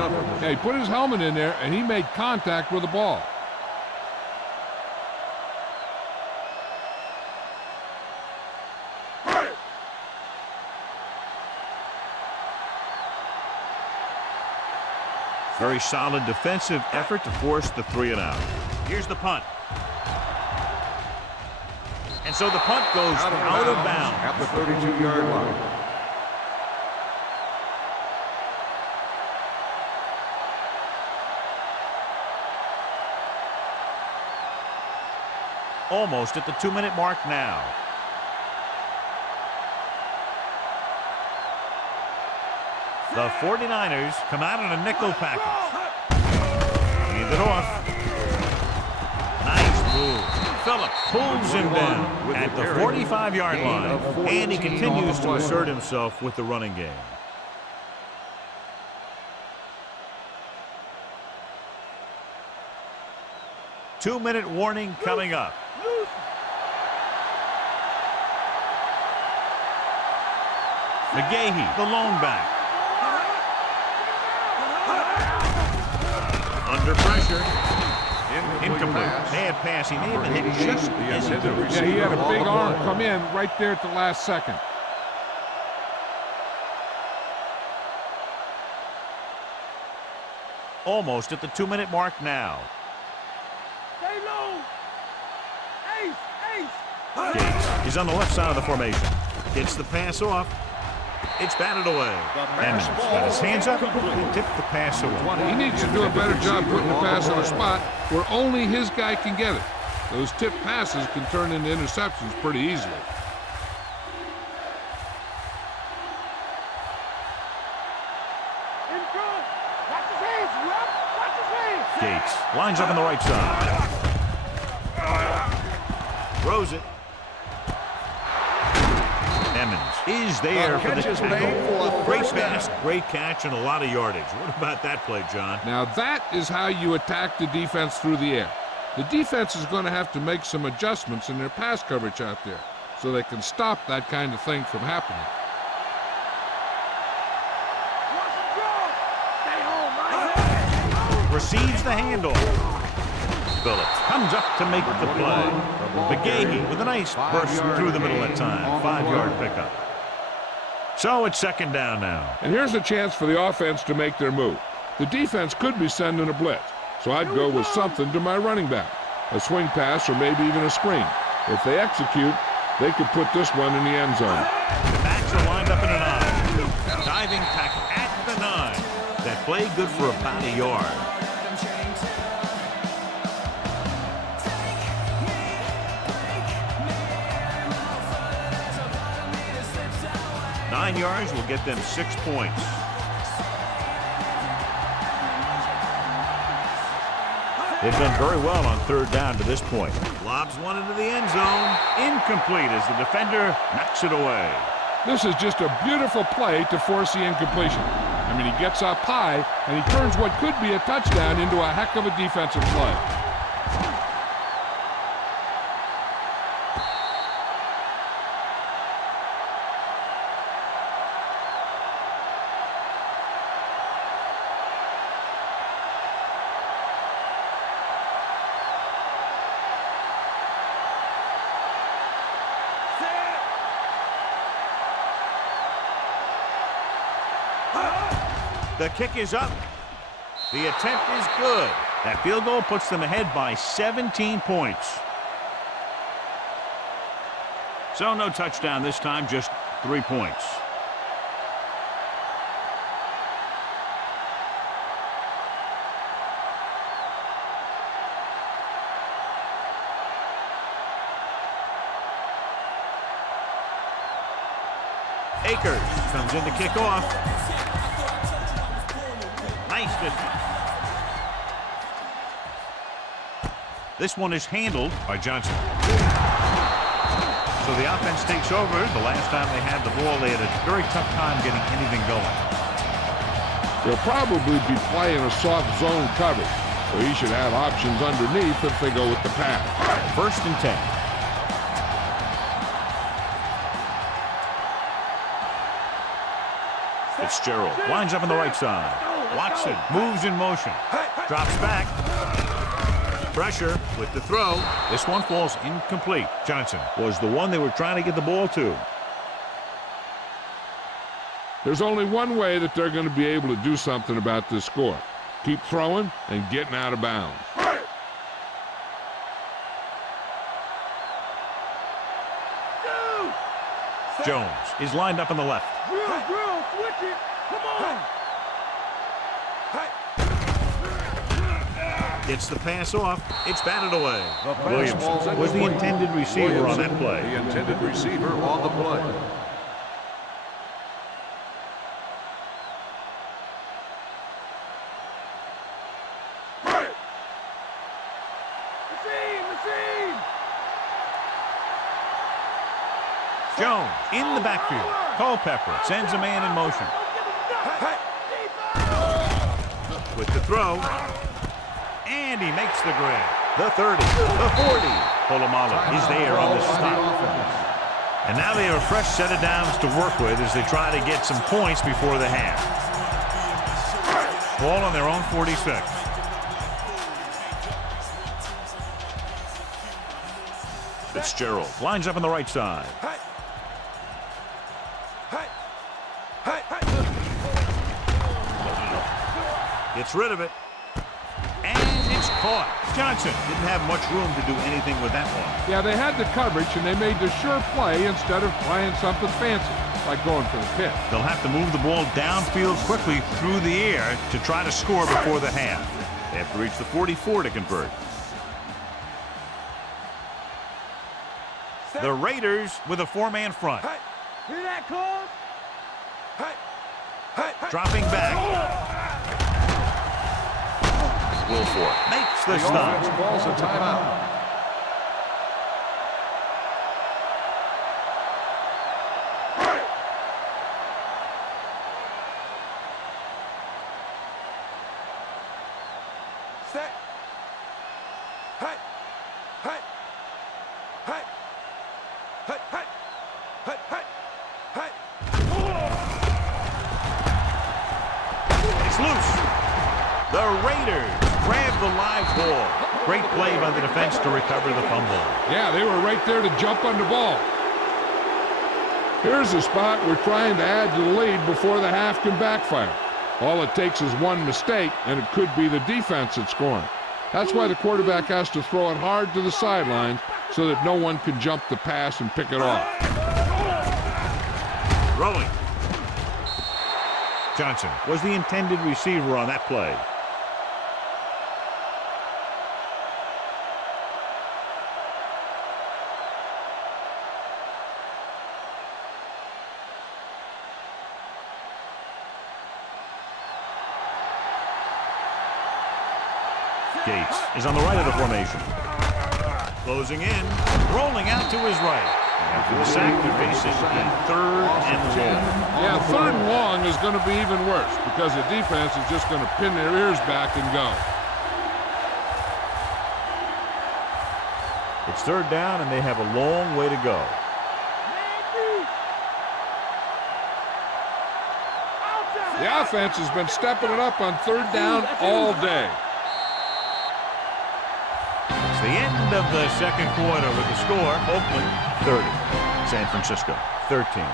Yeah, he put his helmet in there, and he made contact with the ball. Very solid defensive effort to force the 3-and-out. Here's the punt. And so the punt goes out of bounds at the 32-yard line. Almost at the 2-minute mark now. The 49ers come out in a nickel package. Hand it off. Nice move. Phillips pulls him down at the 45-yard line. And he continues to assert himself with the running game. Two-minute warning coming up. McGahee, the lone back. Under pressure. Incomplete. Bad pass. He may have been hit just as he threw. Yeah, he had a big arm come in right there at the last second. Almost at the 2-minute mark now. Stay low. Ace. Gates is on the left side of the formation. Gets the pass off. It's batted away. Emmons got his hands up and tipped the pass away. He needs to do a better job putting the pass in a spot where only his guy can get it. Those tip passes can turn into interceptions pretty easily. In front. Watch his hands, Rob. Watch his hands. Gates lines up on the right side. Throws it. Emmons is there for the tackle. Great pass, great catch, and a lot of yardage. What about that play, John? Now that is how you attack the defense through the air. The defense is going to have to make some adjustments in their pass coverage out there so they can stop that kind of thing from happening. Receives the handoff. Phillips comes up to make the play. McGahee with a nice burst through the middle that time. 5-yard pickup. So it's second down now. And here's a chance for the offense to make their move. The defense could be sending a blitz, so I'd go with something to my running back. A swing pass or maybe even a screen. If they execute, they could put this one in the end zone. The backs are lined up in a 9. Diving tackle at the 9. That play good for about a yard. Nine yards will get them 6 points. They've done very well on third down to this point. Lobs one into the end zone. Incomplete as the defender knocks it away. This is just a beautiful play to force the incompletion. I mean, he gets up high, and he turns what could be a touchdown into a heck of a defensive play. The kick is up. The attempt is good. That field goal puts them ahead by 17 points. So no touchdown this time, just 3 points. Akers comes in to kick off. Nice. This one is handled by Johnson. So the offense takes over. The last time they had the ball, they had a very tough time getting anything going. They'll probably be playing a soft zone coverage, so he should have options underneath if they go with the pass. 1st and 10. Fitzgerald lines up on the right side. Watson moves in motion. Drops back. Pressure with the throw. This one falls incomplete. Johnson was the one they were trying to get the ball to. There's only one way that they're going to be able to do something about this score. Keep throwing and getting out of bounds. Jones is lined up on the left. Drill, switch it. Come on. Gets the pass off. It's batted away. The pass Williams falls was the incomplete. intended receiver on that Williamson, play. The intended receiver on the play. Machine. Jones in the backfield. Culpepper sends a man in motion. With the throw. And he makes the grab. The 30, the 40. Polamalu is there on the stop. And now they have a fresh set of downs to work with as they try to get some points before the half. Ball on their own 46. Fitzgerald lines up on the right side. Gets rid of it. And it's caught. Johnson didn't have much room to do anything with that one. Yeah, they had the coverage, and they made the sure play instead of trying something fancy, like going for the pit. They'll have to move the ball downfield quickly through the air to try to score before the half. They have to reach the 44 to convert. The Raiders with a 4-man front. Hear that call? Dropping back. Wilfork makes the The offense stop. calls a timeout. It's loose. The Raiders grab the live ball. Great play by the defense to recover the fumble. Yeah, they were right there to jump on the ball. Here's a spot we're trying to add to the lead before the half can backfire. All it takes is one mistake, and it could be the defense that's scoring. That's why the quarterback has to throw it hard to the sidelines so that no one can jump the pass and pick it off. Throwing. Johnson was the intended receiver on that play. Gates is on the right of the formation. Closing in, rolling out to his right. After the sack, they're facing a 3rd and long. Yeah, 3rd and long is going to be even worse because the defense is just going to pin their ears back and go. It's 3rd down, and they have a long way to go. The offense has been stepping it up on 3rd down all day. It's the end of the 2nd quarter with the score, Oakland 30, San Francisco 13.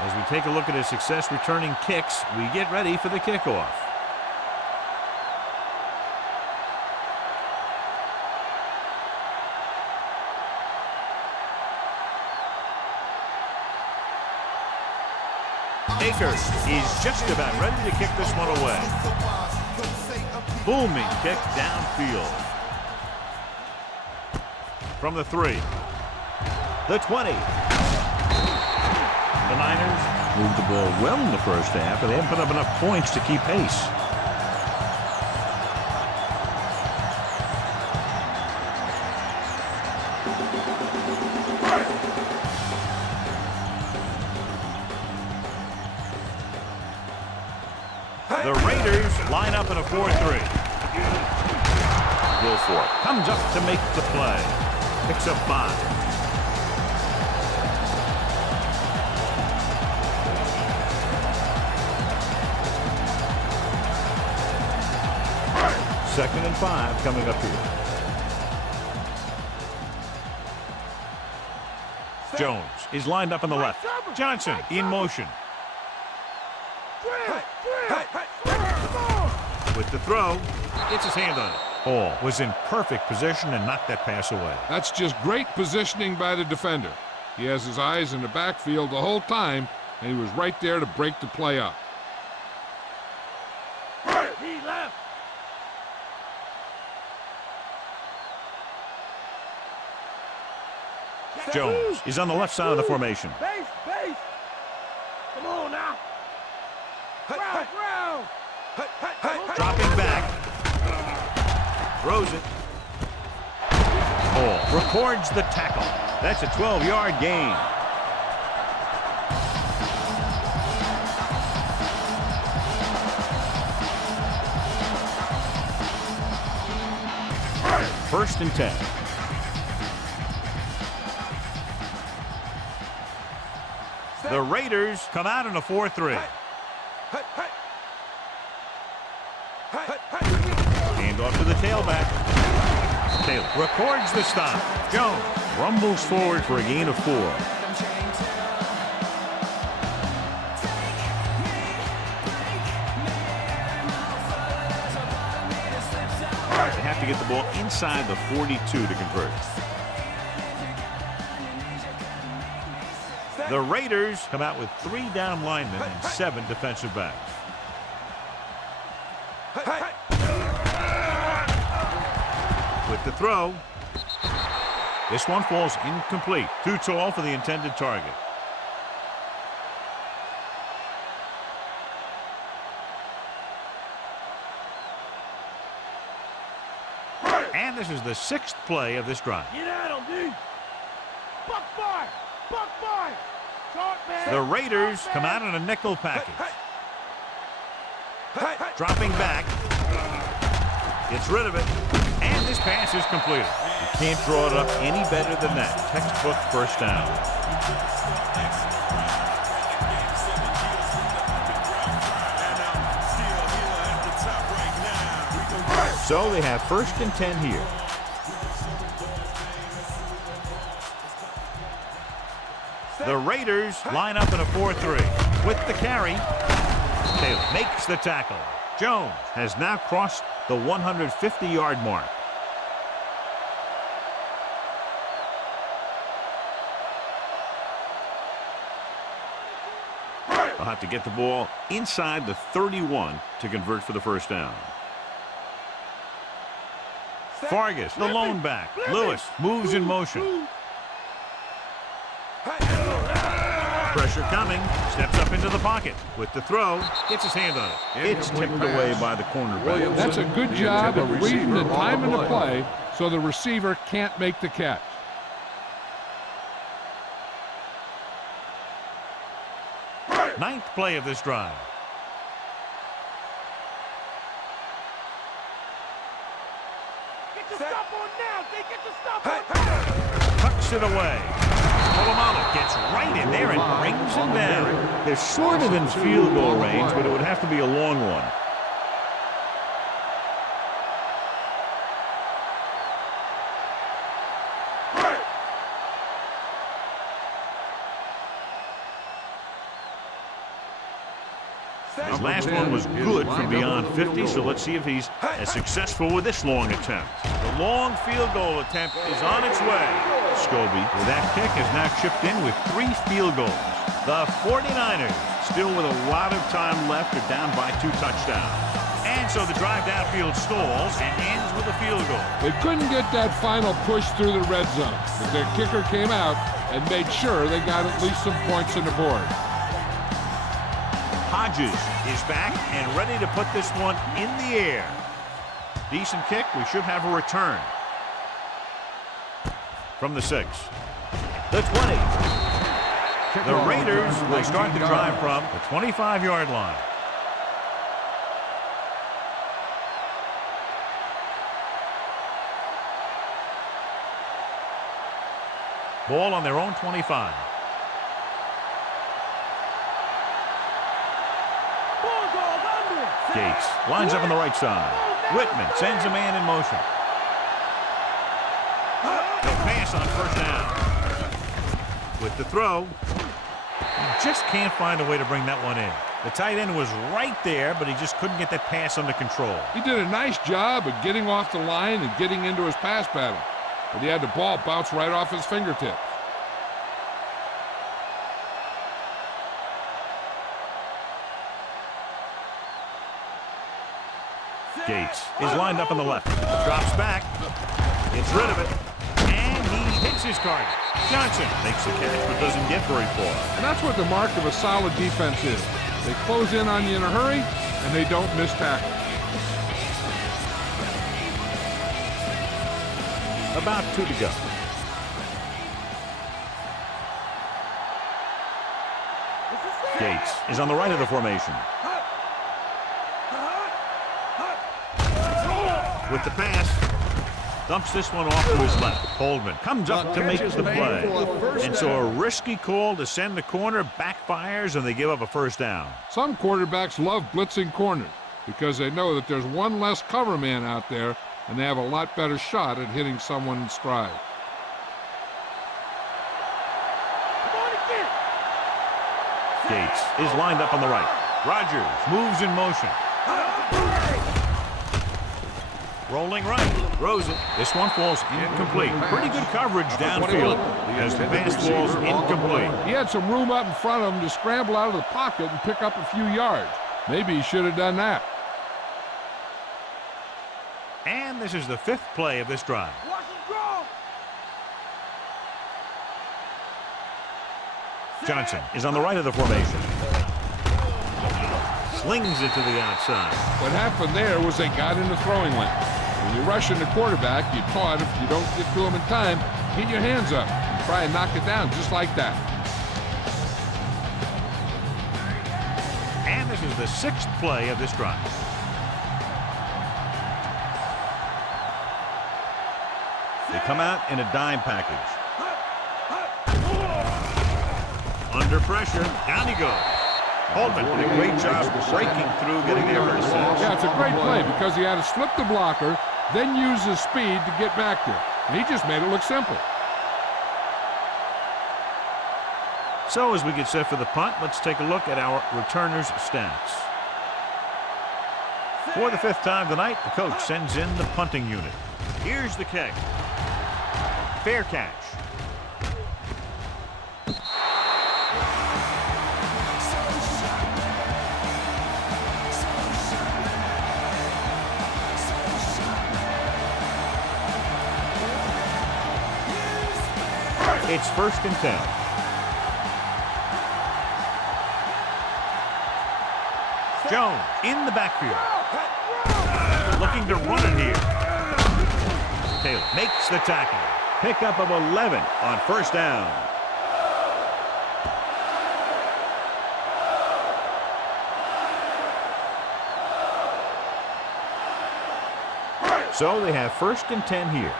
As we take a look at his success returning kicks, we get ready for the kickoff. Akers is just about ready to kick this one away. Booming kick downfield. From the 3. The 20. The Niners moved the ball well in the first half, and they haven't put up enough points to keep pace. Raiders line up in a 4-3. Wilfork comes up to make the play. Picks up 5. Second and 5 coming up here. Jones is lined up on the left. Johnson in motion. With the throw, gets his hand on it. Hall was in perfect position and knocked that pass away. That's just great positioning by the defender. He has his eyes in the backfield the whole time, and he was right there to break the play up. He left. Jones is on the left side of the formation. Base, base. Come on now. Ground, ground. Dropping back. Throws it. Hall records the tackle. That's a 12-yard gain. First and 10. The Raiders come out in a 4-3. Hand off to the tailback. Taylor records the stop. Jones rumbles forward for a gain of 4. They have to get the ball inside the 42 to convert. The Raiders come out with 3 down linemen and 7 defensive backs. With the throw, this one falls incomplete. Too tall for the intended target. And this is the 6th play of this drive. Get at him, dude. Buck fire. Buck fire. Short man. The Raiders come out in a nickel package. Dropping back. Gets rid of it. And this pass is completed. You can't draw it up any better than that. Textbook first down. So they have first and 10 here. The Raiders line up in a 4-3. With the carry, Taylor makes the tackle. Jones has now crossed the 150-yard mark. They'll have to get the ball inside the 31 to convert for the first down. Fargas, the lone back. Lewis moves in motion. Pressure coming. Steps up into the pocket. With the throw, gets his hand on it. It's tipped away by the cornerback. That's a good job of reading the time of the play so the receiver can't make the catch. Ninth play of this drive. Get the stop on now. They get the stop on now. Tucks it away. Polamalu gets right in there and brings him down. They're sort of in field goal range, but it would have to be a long one. His last one was good from beyond 50, so let's see if he's as successful with this long attempt. The long field goal attempt is on its way. Scobie, with that kick, has now chipped in with 3 field goals. The 49ers, still with a lot of time left, are down by 2 touchdowns. And so the drive downfield stalls and ends with a field goal. They couldn't get that final push through the red zone, but their kicker came out and made sure they got at least some points on the board. Hodges is back and ready to put this one in the air. Decent kick. We should have a return. From the 6. The 20. The Raiders will start the drive from the 25-yard line. Ball on their own 25. Bulldog under. Gates lines up on the right side. Whitman sends a man in motion. They'll pass on first down. With the throw, he just can't find a way to bring that one in. The tight end was right there, but he just couldn't get that pass under control. He did a nice job of getting off the line and getting into his pass pattern, but he had the ball bounce right off his fingertips. Gates is lined up on the left. Drops back. Gets rid of it. And he hits his target. Johnson makes the catch but doesn't get very far. And that's what the mark of a solid defense is. They close in on you in a hurry, and they don't miss tackle. About 2 to go. Gates is on the right of the formation. With the pass, dumps this one off to his left. Holdman comes up to make the play. And so a risky call to send the corner backfires, and they give up a first down. Some quarterbacks love blitzing corners because they know that there's one less cover man out there, and they have a lot better shot at hitting someone in stride. Gates is lined up on the right. Rodgers moves in motion. Rolling right. Throws it. This one falls incomplete. Pretty good coverage downfield as the pass falls incomplete. He had some room up in front of him to scramble out of the pocket and pick up a few yards. Maybe he should have done that. And this is the 5th play of this drive. Johnson is on the right of the formation. Slings it to the outside. What happened there was they got in the throwing lane. When you're rushing the quarterback, you're taught if you don't get to him in time, get your hands up and try and knock it down just like that. And this is the 6th play of this drive. They come out in a dime package. Under pressure, down he goes. Holdman did a great job breaking through, getting there for a sack. Yeah, it's a great play because he had to slip the blocker, then use his speed to get back there. And he just made it look simple. So as we get set for the punt, let's take a look at our returners' stats. For the 5th time tonight, the coach sends in the punting unit. Here's the kick. Fair catch. It's 1st and 10. Jones in the backfield. Looking to run it here. Taylor makes the tackle. Pickup of 11 on first down. So they have 1st and 10 here.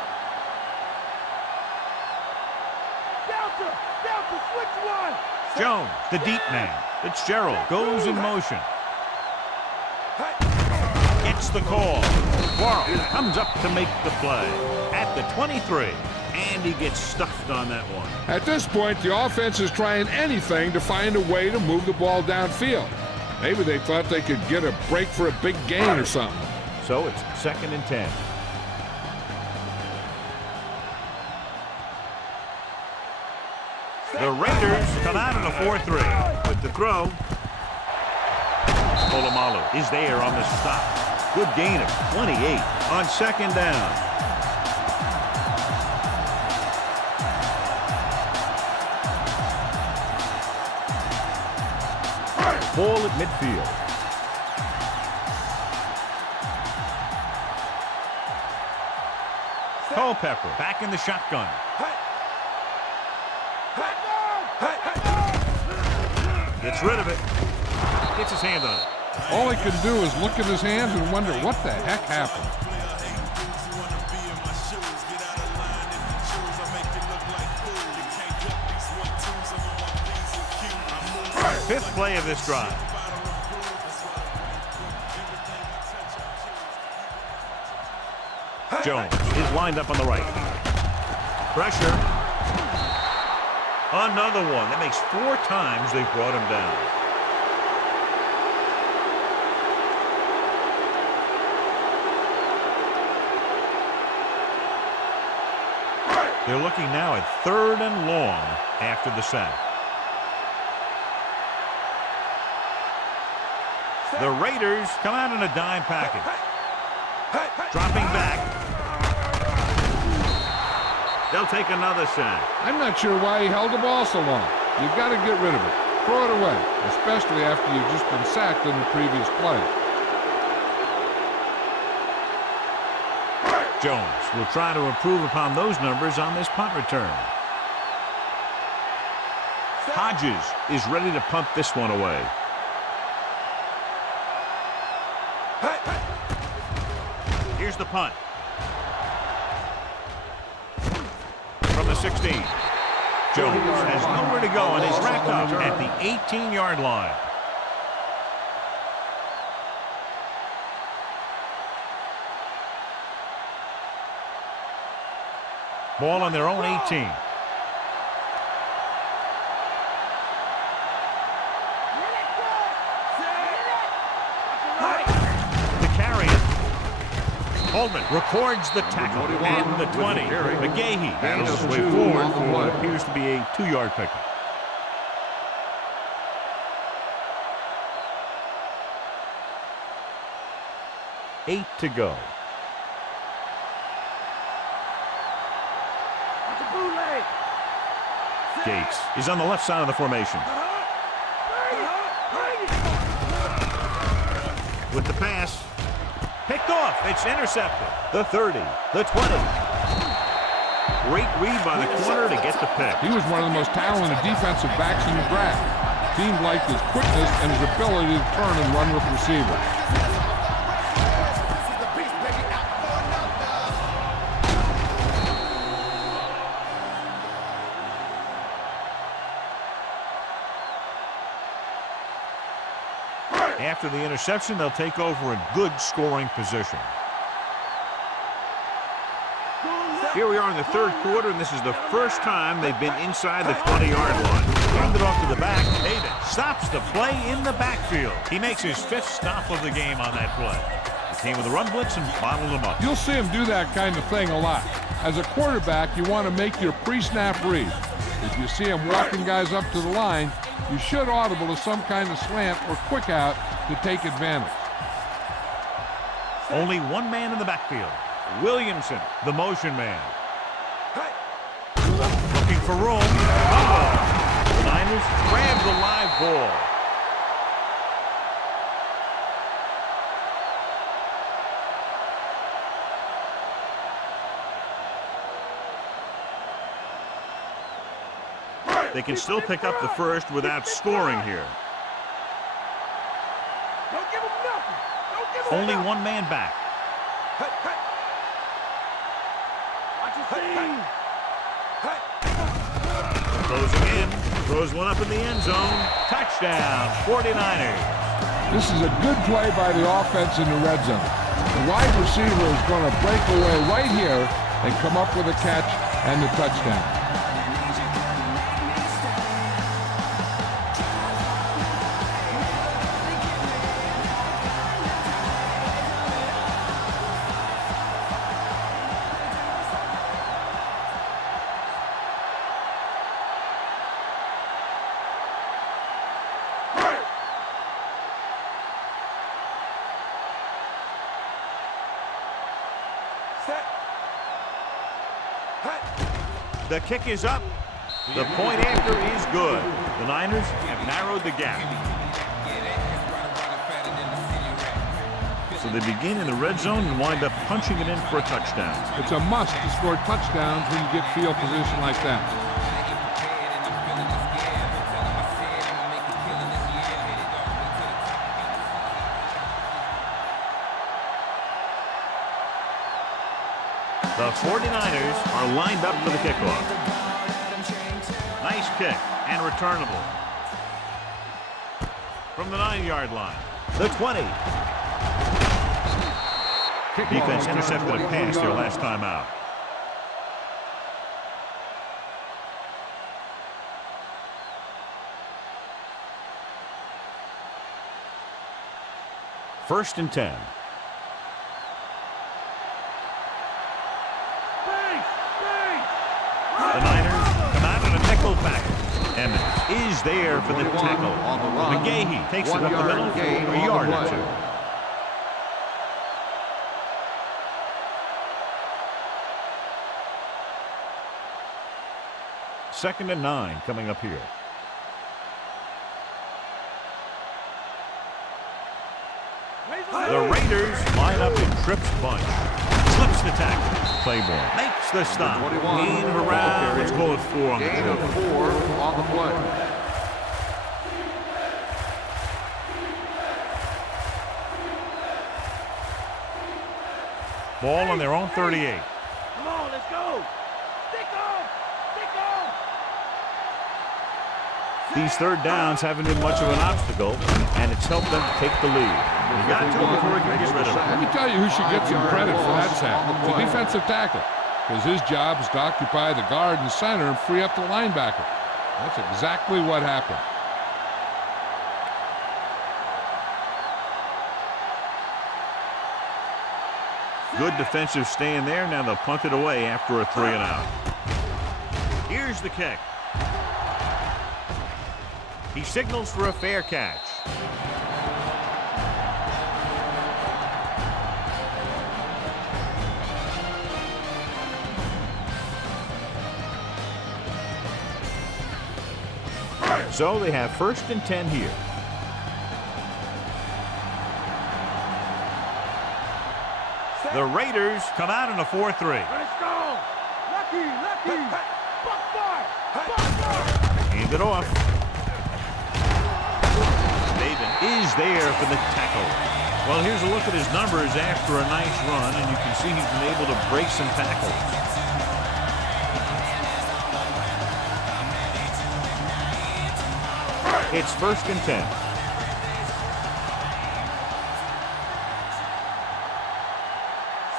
Jones, the deep man. Fitzgerald goes in motion. Gets the call. Quarles comes up to make the play at the 23. And he gets stuffed on that one. At this point, the offense is trying anything to find a way to move the ball downfield. Maybe they thought they could get a break for a big gain or something. So it's 2nd and 10. The Raiders come out in a 4-3 with the throw. Polamalu is there on the stop. Good gain of 28 on 2nd down. Ball at midfield. Culpepper back in the shotgun. Gets rid of it. Gets his hand on it. All he can do is look at his hands and wonder what the heck happened. fifth play of this drive. Jones is lined up on the right. Pressure. Another one. That makes 4 times they've brought him down. They're looking now at 3rd and long after the sack. The Raiders come out in a dime package. Dropping back. They'll take another sack. I'm not sure why he held the ball so long. You've got to get rid of it. Throw it away, especially after you've just been sacked in the previous play. Jones will try to improve upon those numbers on this punt return. Hodges is ready to punt this one away. Here's the punt. From the 16. Jones has nowhere to go and is wrapped up at the 18-yard line. Ball on their own 18. To carry it. Holman records the tackle at the 20. McGahee battles his way forward for what appears to be a 2-yard pickup. Eight to go. Gates is on the left side of the formation. With the pass. Picked off. It's intercepted. The 30. The 20. Great read by the corner to get the pick. He was one of the most talented defensive backs in the draft. Teams liked his quickness and his ability to turn and run with receivers. After the interception, they'll take over in good scoring position. Here we are in the 3rd quarter, and this is the first time they've been inside the 20-yard line. Turned it off to the back. David stops the play in the backfield. He makes his 5th stop of the game on that play. He came with a run blitz and bottled him up. You'll see him do that kind of thing a lot. As a quarterback, you want to make your pre-snap read. If you see him walking guys up to the line, you should audible to some kind of slant or quick out to take advantage. Only one man in the backfield. Williamson, the motion man. Looking for room. The Niners grab the live ball. They can still pick up the first without scoring here. Only one man back. Closing in. Throws one up in the end zone. Touchdown, 49ers. This is a good play by the offense in the red zone. The wide receiver is going to break away right here and come up with a catch and the touchdown. The kick is up. The point after is good. The Niners have narrowed the gap. So they begin in the red zone and wind up punching it in for a touchdown. It's a must to score touchdowns when you get field position like that. The 49ers are lined up for the kickoff. Nice kick and returnable. from the 9-yard line. The 20. Defense intercepted a pass their last time out. First and 10. The Niners come out in a nickel package. Emmons is there for the tackle. McGahee takes it up the middle for a yard or two. Second and 9 coming up here. The Raiders line up in trips bunch. Slips the tackle. Claiborne makes the stop. Gain of around. Let's call it 4 on the Gain of 4 on the play. Ball on their own 38. Come on, let's go. Stick on. Stick on. These third downs haven't been much of an obstacle, and it's helped them take the lead. He got to it before he could get rid of it. Let me tell you who should get some credit for that sack. The defensive tackle. Because his job is to occupy the guard and center and free up the linebacker. That's exactly what happened. Good defensive stand there. Now they'll punt it away after a 3-and-out. Here's the kick. He signals for a fair catch. So they have first and 10 here. The Raiders come out in a 4-3. Let's go. Lucky. Buck boy. Hand it off. David is there for the tackle. Well, here's a look at his numbers after a nice run, and you can see he's been able to break some tackles. It's first and 10.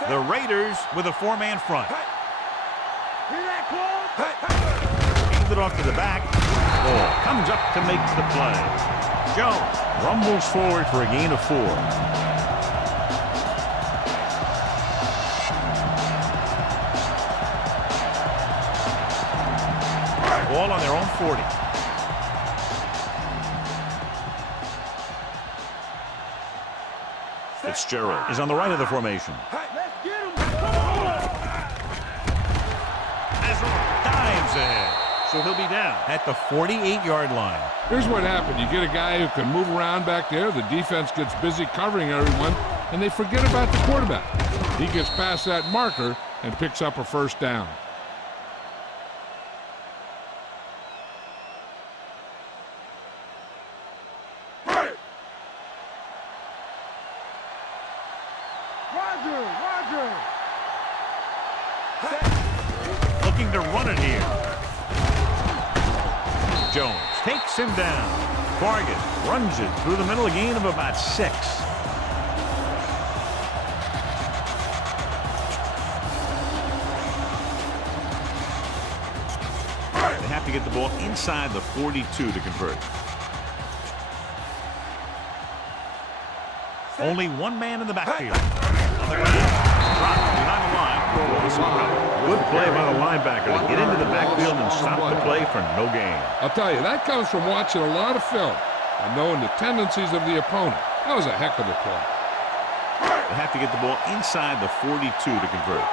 The Raiders with a 4-man front. Hands it off to the back. Ball comes up to make the play. Jones rumbles forward for a gain of 4. Ball on their own 40. Fitzgerald is on the right of the formation. Let's get him. Come on. Azor dives ahead, so he'll be down at the 48-yard line. Here's what happened. You get a guy who can move around back there. The defense gets busy covering everyone, and they forget about the quarterback. He gets past that marker and picks up a first down. Roger. Looking to run it here. Jones takes him down. Fargas runs it through the middle, a gain of about 6. They have to get the ball inside the 42 to convert. Only one man in the backfield. On the ground. Dropped behind the line. Good play by the linebacker to get into the backfield and stop the play for no gain. I'll tell you, that comes from watching a lot of film and knowing the tendencies of the opponent. That was a heck of a play. They have to get the ball inside the 42 to convert.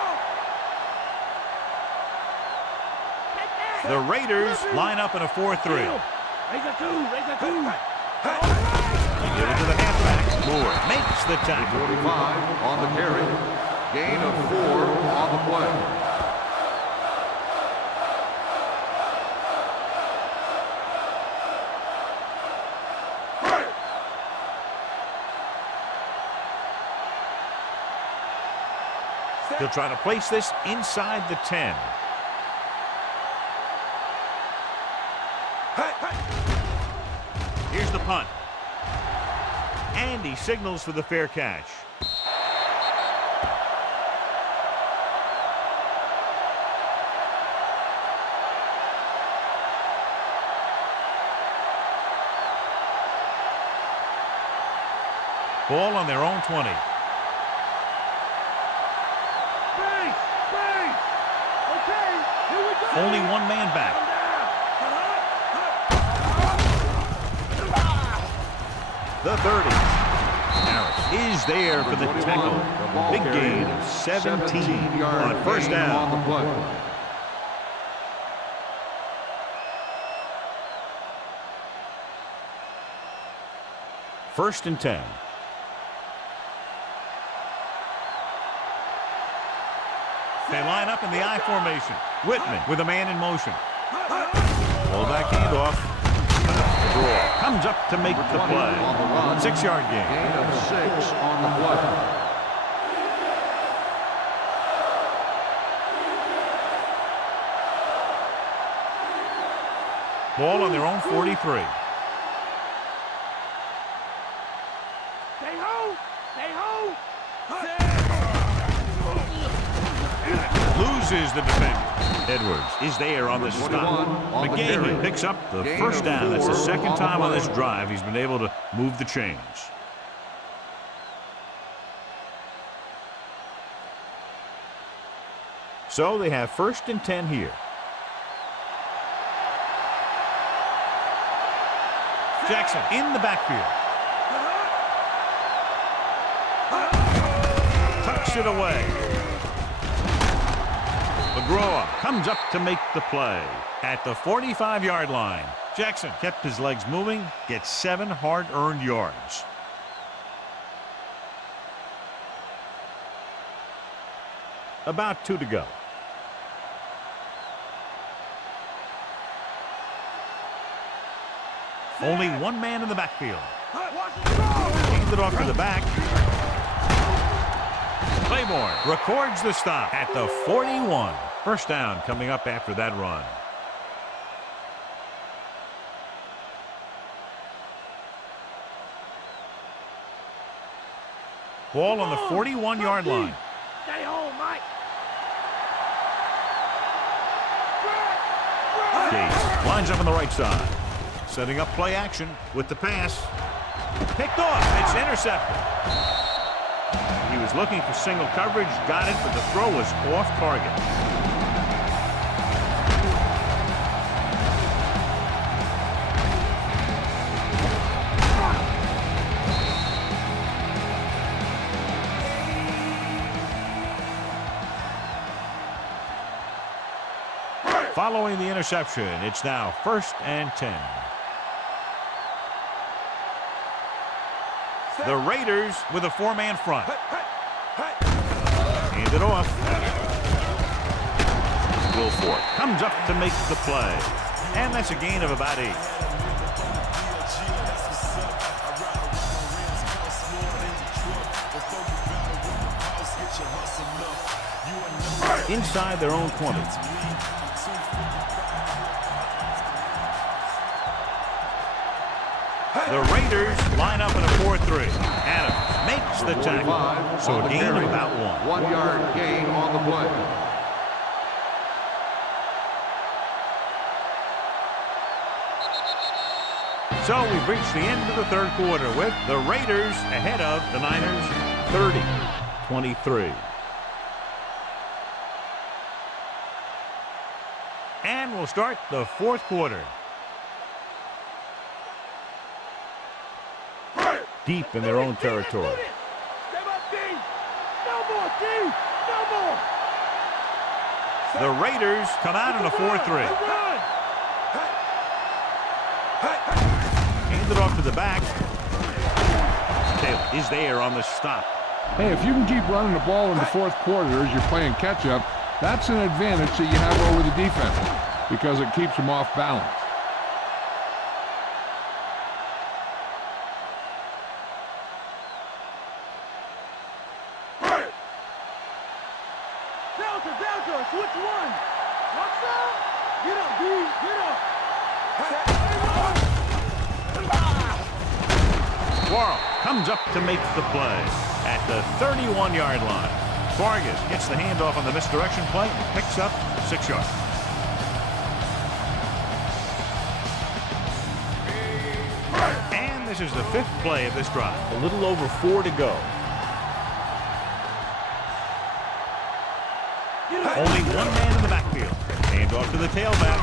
The Raiders line up in a 4-3. Raise a 2. Give it to the halfback. Moore makes the tackle. 45 on the carry. Gain of 4 on the play. He'll try to place this inside the 10. Here's the punt. And he signals for the fair catch. Ball on their own 20. Base! Base! Okay, here we go! Only one man back. The 30. Harris is there for the tackle. Big gain of 17 on first down. On the play. First and 10. They line up in the I formation. Whitman with a man in motion. Pull back handoff. Draw. Comes up to make the play. 6-yard gain. Gain of 6 on the play. Ball on their own 43. Stay home! Stay home! Loses the defender. Edwards is there on the stop. on the McGahee carry. picks up the Gain first of down. That's the 4 second on the time on play. this drive he's been able to move the chains. So they have first and 10 here. Jackson in the backfield. Tucks it away. McGraw comes up to make the play at the 45-yard line. Jackson kept his legs moving, gets 7 hard-earned yards. About 2 to go. Only one man in the backfield. Hands it off to the back. Claiborne records the stop at the 41. First down coming up after that run. Ball on the 41-yard line. Stay home, Mike! Gates lines up on the right side. Setting up play action with the pass. Picked off. It's intercepted. He was looking for single coverage, got it, but the throw was off target. Following the interception, it's now first and 10. The Raiders with a 4-man front. Hand it off. Wilfork comes up to make the play. And that's a gain of about 8. Inside their own 20. The Raiders line up in a 4-3. Adams makes the tackle. So a gain of about 1. 1-yard gain on the play. So we've reached the end of the third quarter with the Raiders ahead of the Niners 30-23. And we'll start the fourth quarter. Deep in their own territory. Step up, D! No more, D! No more! The Raiders come out in a 4-3. Run! Hand it off to the back. Taylor is there on the stop. Hey, if you can keep running the ball in the fourth quarter as you're playing catch-up, that's an advantage that you have over the defense because it keeps them off balance. Delta, switch one! What's up? Get up, D! Get up! Quarles comes up to make the play at the 31-yard line. Vargas gets the handoff on the misdirection play and picks up 6 yards. And this is the 5th play of this drive. A little over 4 to go. Only one man in the backfield. Handoff to the tailback.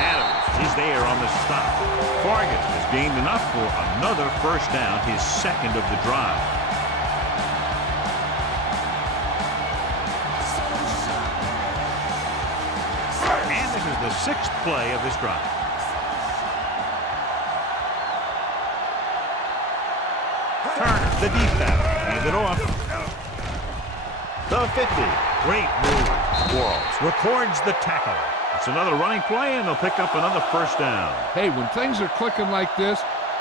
Adams is there on the stop. Vargas has gained enough for another first down, his 2nd of the drive. And this is the 6th play of this drive. Turner, the deep back, hands it off. The 50. Great move. Quarles records the tackle. It's another running play, and they'll pick up another first down. Hey, when things are clicking like this,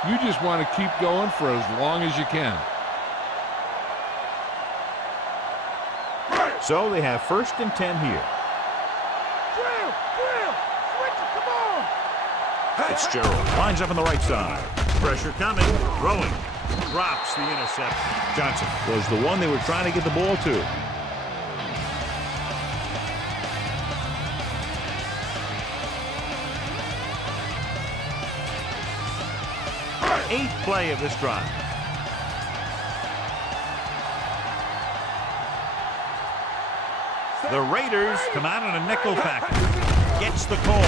you just want to keep going for as long as you can. So they have 1st and 10 here. Drill! Switch it, come on! Fitzgerald lines up on the right side. Pressure coming, throwing. Drops the interception. Johnson was the one they were trying to get the ball to. 8th play of this drive. The Raiders come out in a nickel package. Gets the call.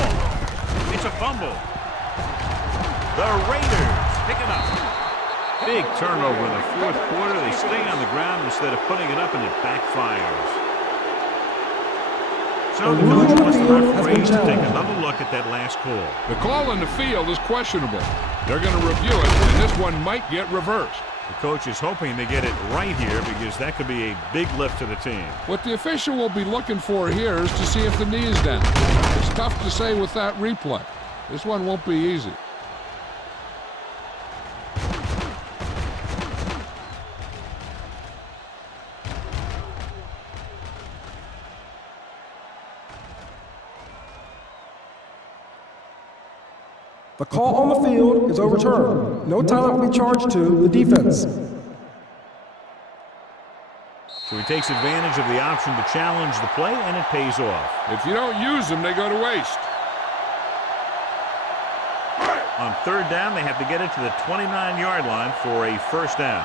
It's a fumble. The Raiders pick it up. Big turnover in the 4th quarter. They stay on the ground instead of putting it up, and it backfires. So the coach wants the referee to take another look at that last call. The call in the field is questionable. They're going to review it, and this one might get reversed. The coach is hoping they get it right here because that could be a big lift to the team. What the official will be looking for here is to see if the knee is down. It's tough to say with that replay. This one won't be easy. The call on the field is overturned. No timeout will be charged to the defense. So he takes advantage of the option to challenge the play, and it pays off. If you don't use them, they go to waste. On 3rd down, they have to get it to the 29-yard line for a first down.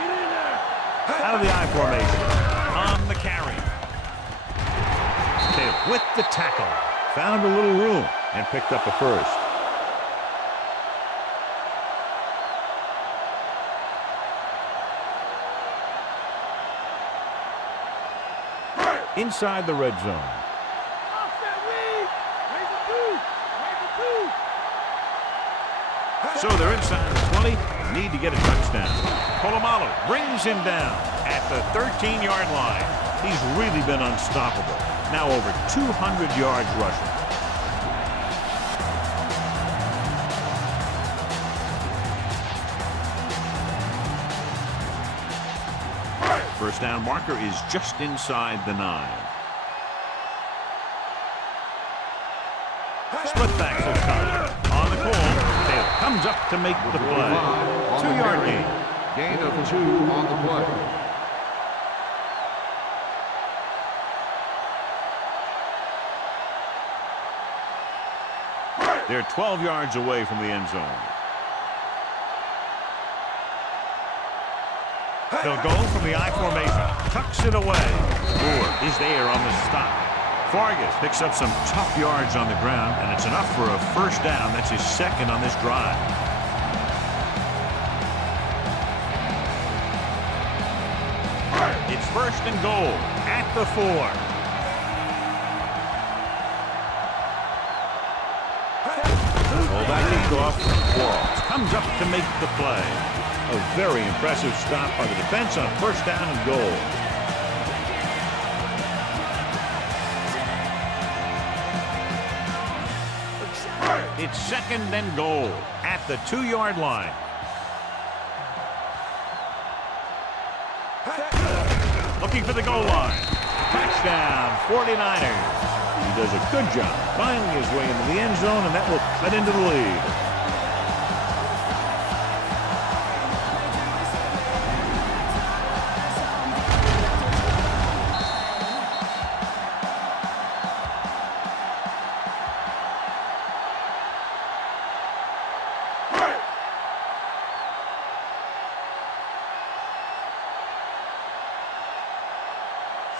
Get in there! Out of the I formation. On the carry. Taylor with the tackle. Found a little room and picked up a first. Inside the red zone. Offset read! Raise the 2! So they're inside the 20. Need to get a touchdown. Polamalu brings him down at the 13-yard line. He's really been unstoppable. Now over 200 yards rushing. First down marker is just inside the 9. Split backs this time. On the call, Taylor comes up to make the play. 2-yard gain. Gain of 2 on the play. They're 12 yards away from the end zone. They'll go from the I formation. Tucks it away. Moore is there on the stop. Vargas picks up some tough yards on the ground, and it's enough for a first down. That's his 2nd on this drive. It's 1st and goal at the 4. Fullback kickoff. Quarles comes up to make the play. A very impressive stop by the defense on 1st down and goal. It's 2nd and goal at the 2-yard line. Looking for the goal line. Touchdown, 49ers. He does a good job finding his way into the end zone, and that will cut into the lead.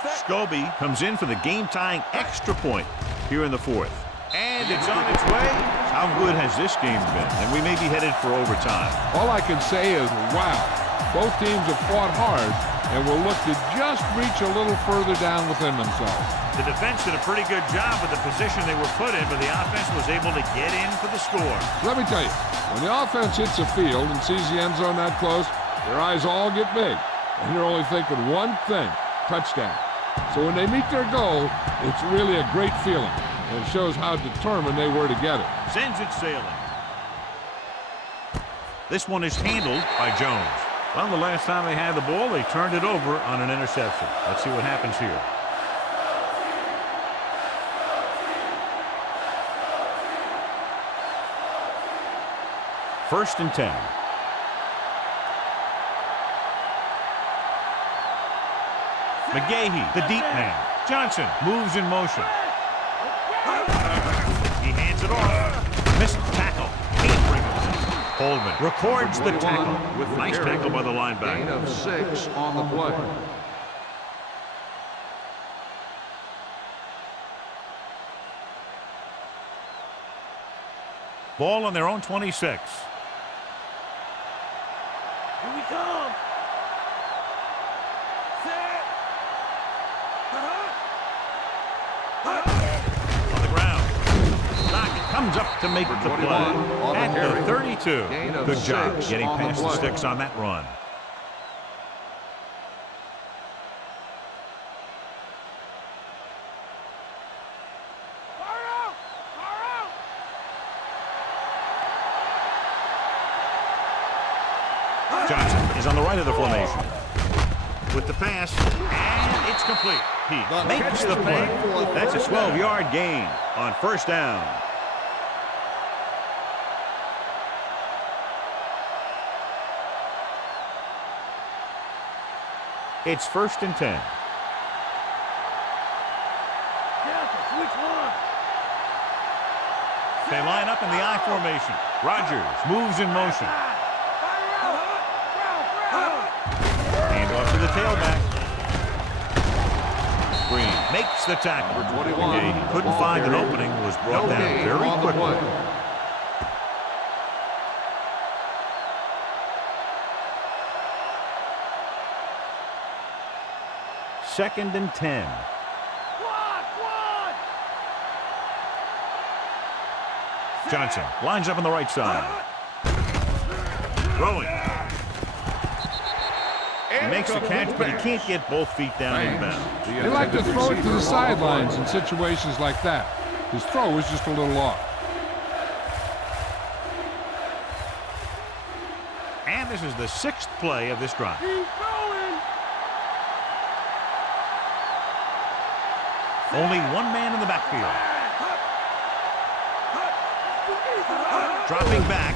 Scobie comes in for the game-tying extra point here in the fourth. And it's on its way. How good has this game been? And we may be headed for overtime. All I can say is, wow. Both teams have fought hard and will look to just reach a little further down within themselves. The defense did a pretty good job with the position they were put in, but the offense was able to get in for the score. Let me tell you, when the offense hits the field and sees the end zone that close, their eyes all get big, and they're only thinking one thing, touchdown. So when they meet their goal, it's really a great feeling, and it shows how determined they were to get it. Sends it sailing. This one is handled by Jones. Well, the last time they had the ball, they turned it over on an interception. Let's see what happens here. First and 10. McGahee, the deep man. Johnson moves in motion. He hands it off. Missed tackle. Can't bring it. Coleman records the tackle with nice tackle by the linebacker. Gain of 6 on the play. Ball on their own 26. Here we come. Set. On the ground. Lockett comes up to make the play. 21 on the At carry. the 32. Gain of Good job 6 getting on the past the play. sticks on that run. Far out. Far out. Johnson is on the right of the formation. With the pass, and it's complete. He makes the play. That's a 12-yard gain on first down. It's first and 10. Delta, switch one. They line up in the I formation. Rodgers moves in motion. Fire out. Ground. Hand off to the tailback. Green makes the tackle. Number 21, He couldn't ball find an carried. opening, was brought No down gain very on the quickly. play. Second and 10. One. Johnson lines up on the right side. Throwing. He makes the catch, but he can't get both feet down in bounds. They like to throw it to the sidelines in situations like that. His throw was just a little off. And this is the 6th play of this drive. Keep going. Only one man in the backfield. Dropping back.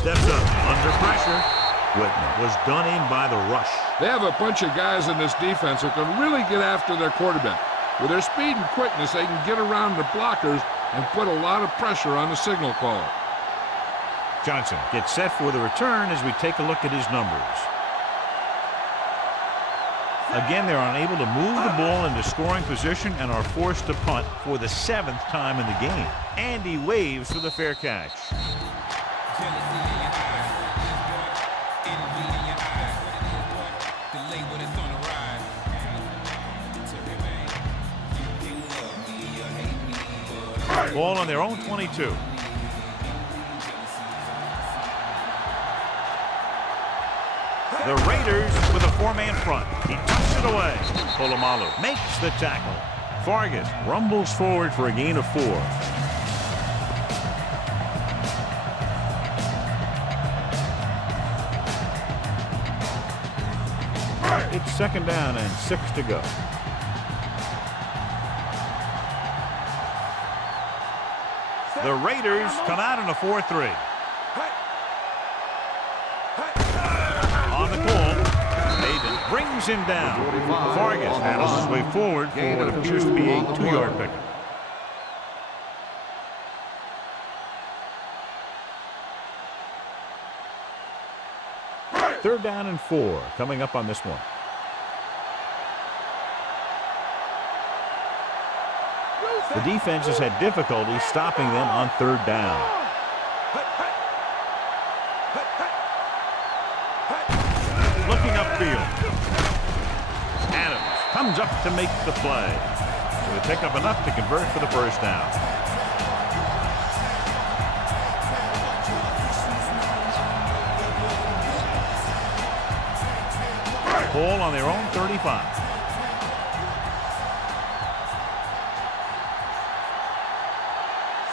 Steps up under pressure. Whitman was done in by the rush. They have a bunch of guys in this defense who can really get after their quarterback. With their speed and quickness, they can get around the blockers and put a lot of pressure on the signal caller. Johnson gets set for the return as we take a look at his numbers. Again, they're unable to move the ball into scoring position and are forced to punt for the 7th time in the game. And he waves for the fair catch. Ball on their own 22. The Raiders with a 4-man front. He tucks it away. Polamalu makes the tackle. Vargas rumbles forward for a gain of 4. It's second down and 6 to go. The Raiders come out in a 4-3. On the call, Maven brings him down. Vargas handles his way forward for what appears to be a 2-yard pickup. Third down and 4 coming up on this one. The defense has had difficulty stopping them on third down. Looking upfield. Adams comes up to make the play. So they pick up enough to convert for the first down. Ball on their own 35.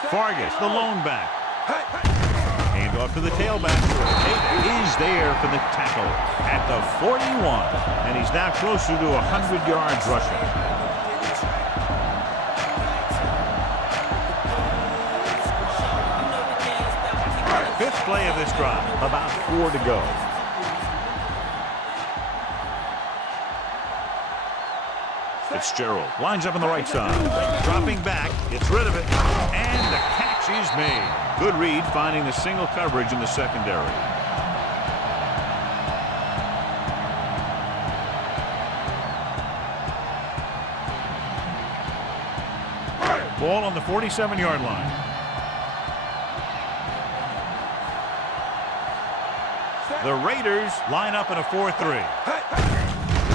Fargas, the lone back. Hand off to the tailback. Tate is there for the tackle at the 41. And he's now closer to 100 yards rushing. Fifth play of this drive. About 4 to go. Fitzgerald lines up on the right side. Dropping back, gets rid of it, and the catch is made. Good read, finding the single coverage in the secondary. Ball on the 47-yard line. The Raiders line up in a 4-3.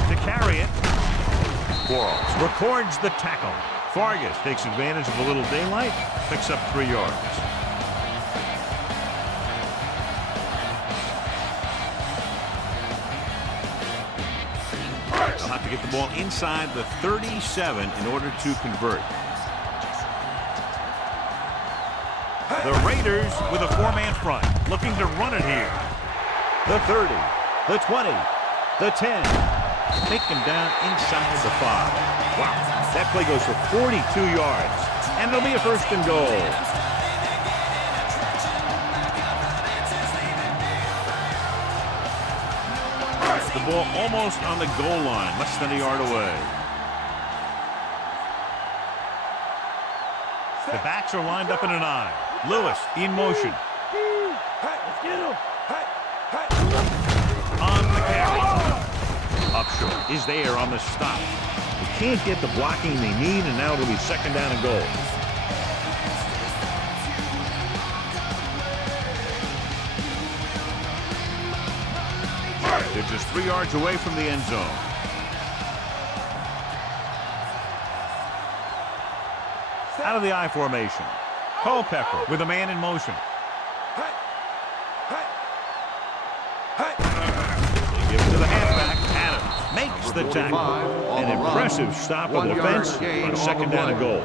To carry it, Quarles records the tackle. Fargas takes advantage of a little daylight, picks up 3 yards. They'll have to get the ball inside the 37 in order to convert. The Raiders with a 4-man front, looking to run it here. The 30, the 20, the 10. Taken down inside the 5. Wow, that play goes for 42 yards. And it'll be a first and goal. The ball almost on the goal line, less than a yard away. The backs are lined up in an I. Lewis in motion. Let's get him. On the carry. Upshur is there on the stop. They can't get the blocking they need, and now it'll be second down and goal. They're just 3 yards away from the end zone. Out of the I formation. Culpepper with a man in motion. They give it to the halfback. Adams makes the tackle. An impressive stop on defense on second down and goal.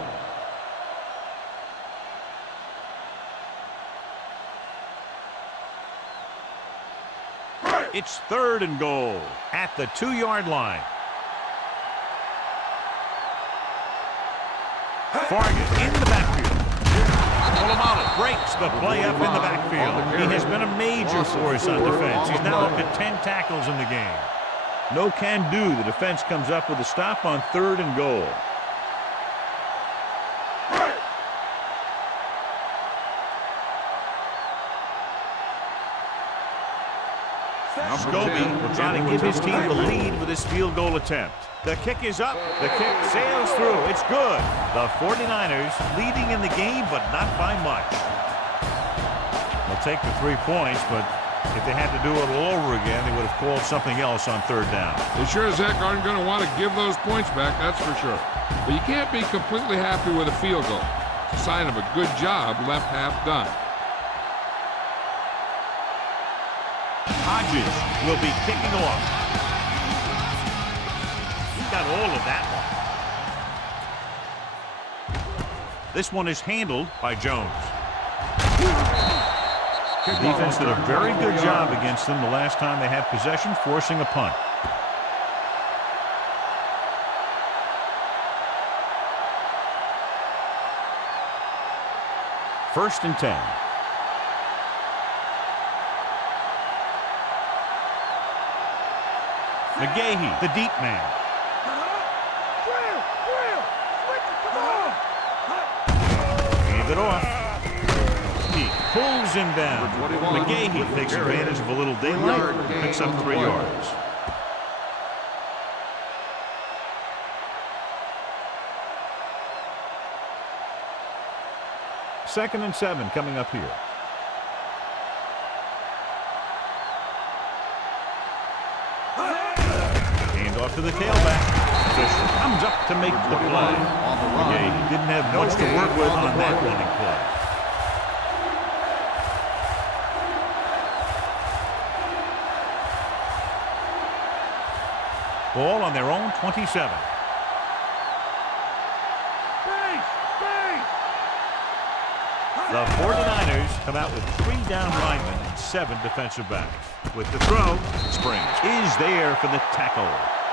It's third and goal at the 2-yard line. Fargas in the backfield. Polamalu breaks the play up in the backfield. He has been a major force on defense. He's now up to 10 tackles in the game. No can do. The defense comes up with a stop on third and goal. Scobie will try to give his team the lead with his field goal attempt. The kick is up. The kick sails through. It's good. The 49ers leading in the game, but not by much. They'll take the 3 points, but if they had to do it all over again, they would have called something else on third down. They sure as heck aren't going to want to give those points back, that's for sure. But you can't be completely happy with a field goal. It's a sign of a good job left half done. Hodges will be kicking off. He got all of that one. This one is handled by Jones. The defense did a very good job against them the last time they had possession, forcing a punt. First and 10. McGahee, the deep man. Hand it off. He pulls him down. McGahee takes advantage of a little daylight, picks up 3 yards. 2nd and 7 coming up here. Hand off to the tailback. Fisher comes up to make the play. Yeah, he didn't have much to work with on that running play. Ball on their own 27. The 49ers come out with 3 down linemen and 7 defensive backs. With the throw, Springs is there for the tackle.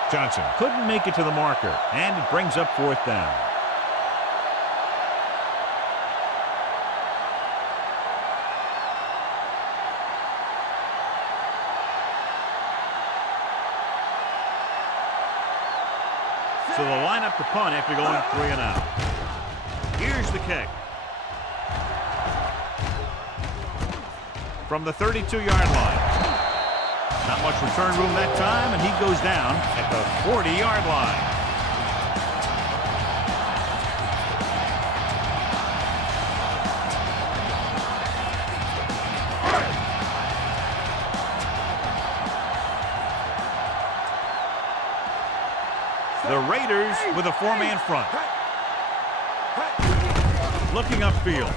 Johnson couldn't make it to the marker, and it brings up 4th down. So they'll line up the punt after going 3 and out. Here's the kick. From the 32-yard line. Not much return room that time, and he goes down at the 40-yard line. The Raiders with a 4-man front. Looking upfield.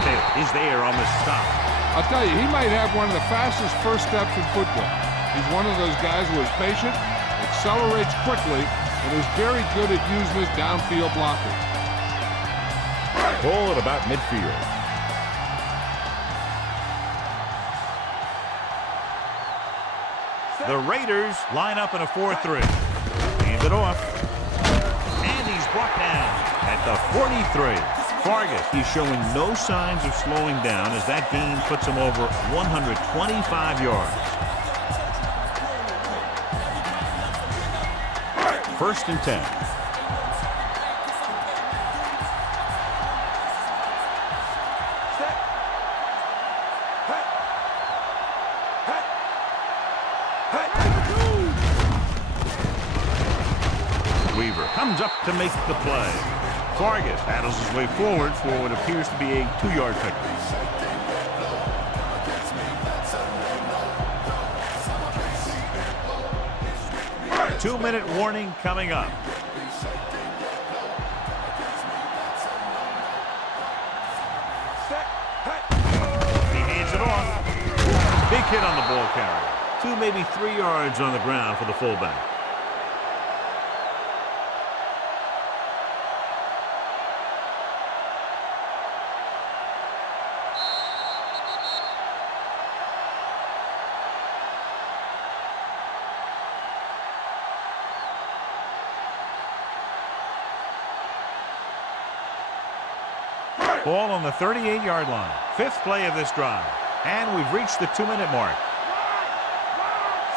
Taylor is there on the stop. I'll tell you, he might have one of the fastest first steps in football. He's one of those guys who is patient, accelerates quickly, and is very good at using his downfield blocking. Ball at about midfield. The Raiders line up in a 4-3. Hand it off. And he's brought down at the 43. Vargas, he's showing no signs of slowing down as that gain puts him over 125 yards. 1st and 10. Weaver comes up to make the play. Vargas battles his way forward for what appears to be a 2-yard pickup. Two-minute warning coming up. He hands it off. Big hit on the ball carrier. 2, maybe 3 yards on the ground for the fullback. Ball on the 38-yard line. 5th play of this drive. And we've reached the 2-minute mark.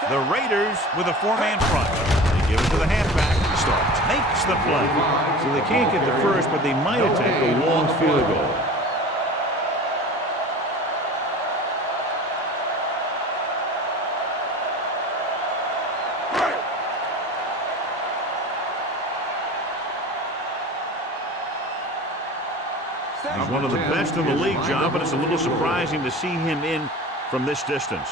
The Raiders with a 4-man front. They give it to the halfback. Starks makes the play. So they can't get the first, but they might attempt a long field goal. He's one of the best in the league, John, but it's a little surprising to see him in from this distance.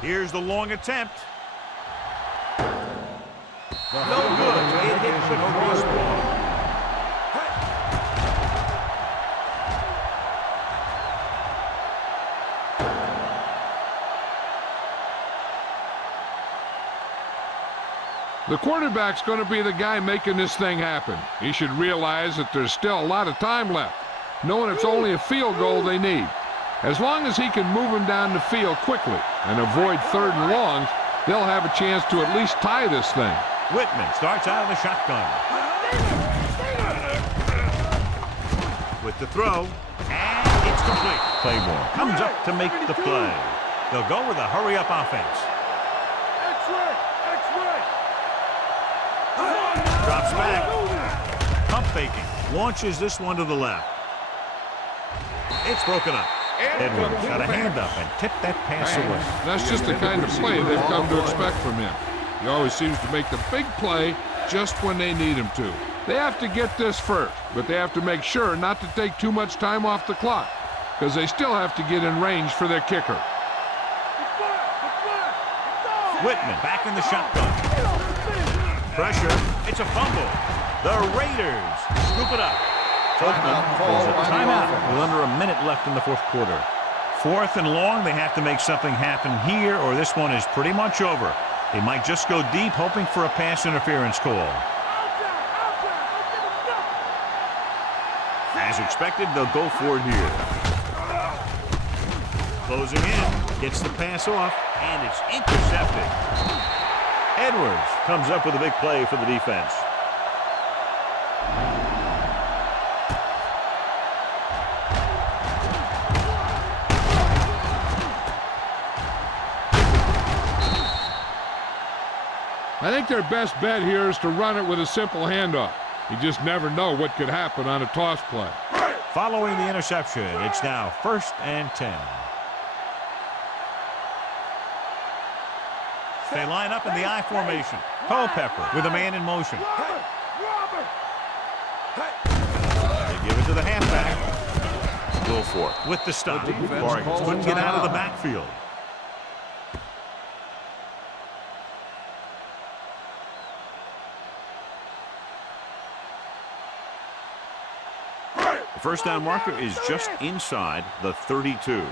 Here's the long attempt. No good. It hits the crossbar. The quarterback's going to be the guy making this thing happen. He should realize that there's still a lot of time left, knowing it's only a field goal they need. As long as he can move him down the field quickly and avoid 3rd and longs, they'll have a chance to at least tie this thing. Whitman starts out of the shotgun. With the throw, and it's complete. Claiborne comes up to make the play. They'll go with a hurry-up offense. X-ray! X-ray! Drops back. Pump faking. Launches this one to the left. It's broken up. Edwards got a hand up and tipped that pass away. That's just the kind of play they've come to expect from him. He always seems to make the big play just when they need him to. They have to get this first, but they have to make sure not to take too much time off the clock, because they still have to get in range for their kicker. Whitman back in the shotgun. Pressure. It's a fumble. The Raiders scoop it up. Timeout called by the Timeout offense. with under a minute left in the fourth quarter. 4th and long, they have to make something happen here, or this one is pretty much over. They might just go deep, hoping for a pass interference call. As expected, they'll go for it here. Closing in, gets the pass off, and it's intercepted. Edwards comes up with a big play for the defense. I think their best bet here is to run it with a simple handoff. You just never know what could happen on a toss play. Following the interception, it's now 1st and 10. They line up in the I formation. Culpepper with a man in motion. They give it to the halfback. Go for it. With the stop. The defense Vargas calls couldn't a get out of the timeout. backfield. The first down marker is just inside the 32.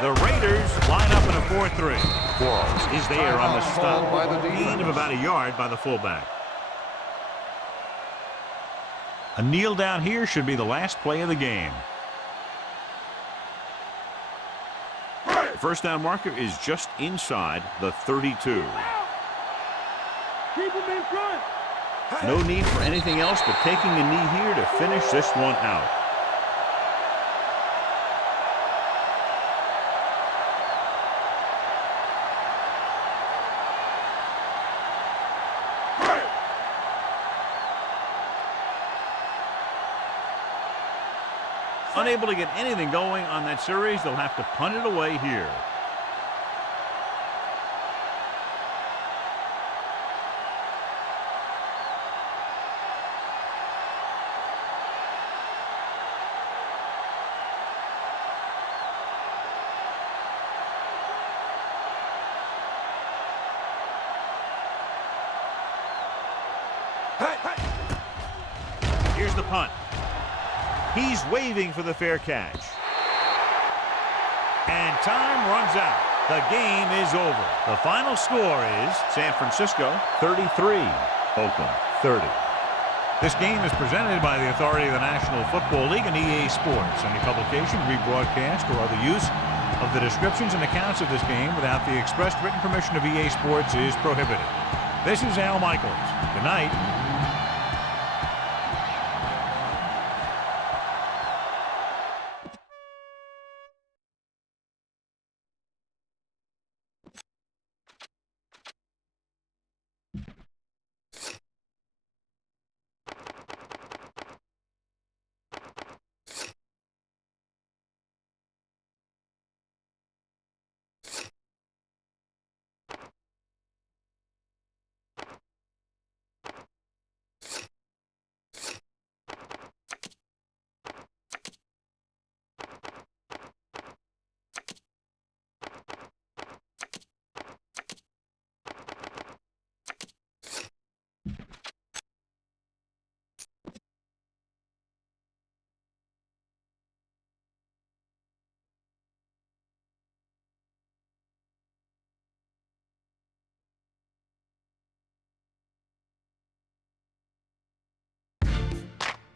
The Raiders line up in a 4-3. Quarles is there on the stop. By the Gain of about a yard by the fullback. A kneel down here should be the last play of the game. The first down marker is just inside the 32. Keep him in front. No need for anything else but taking a knee here to finish this one out. Unable to get anything going on that series, they'll have to punt it away here. Here's the punt. He's waving for the fair catch. And time runs out. The game is over. The final score is San Francisco 33, Oakland 30. This game is presented by the authority of the National Football League and EA Sports. Any publication, rebroadcast, or other use of the descriptions and accounts of this game without the expressed written permission of EA Sports is prohibited. This is Al Michaels. Good night.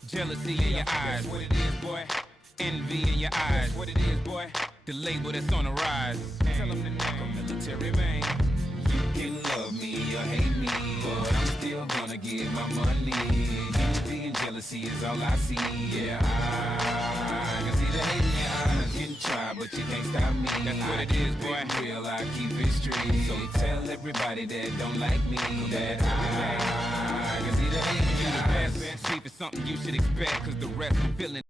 Jealousy in your eyes, what it is, boy. Envy in your eyes, what it is, boy. The label that's on the rise. Tell them the name, military man. You can love me or hate me, but I'm still gonna give my money. Envy and jealousy is all I see. Yeah, I can see the hate in your eyes. You can try, but you can't stop me. That's what it is, boy. Real, I keep it street. So tell everybody that don't like me that I can see the hate in you the best. See if it's something you should expect, cause the rest I'm feeling.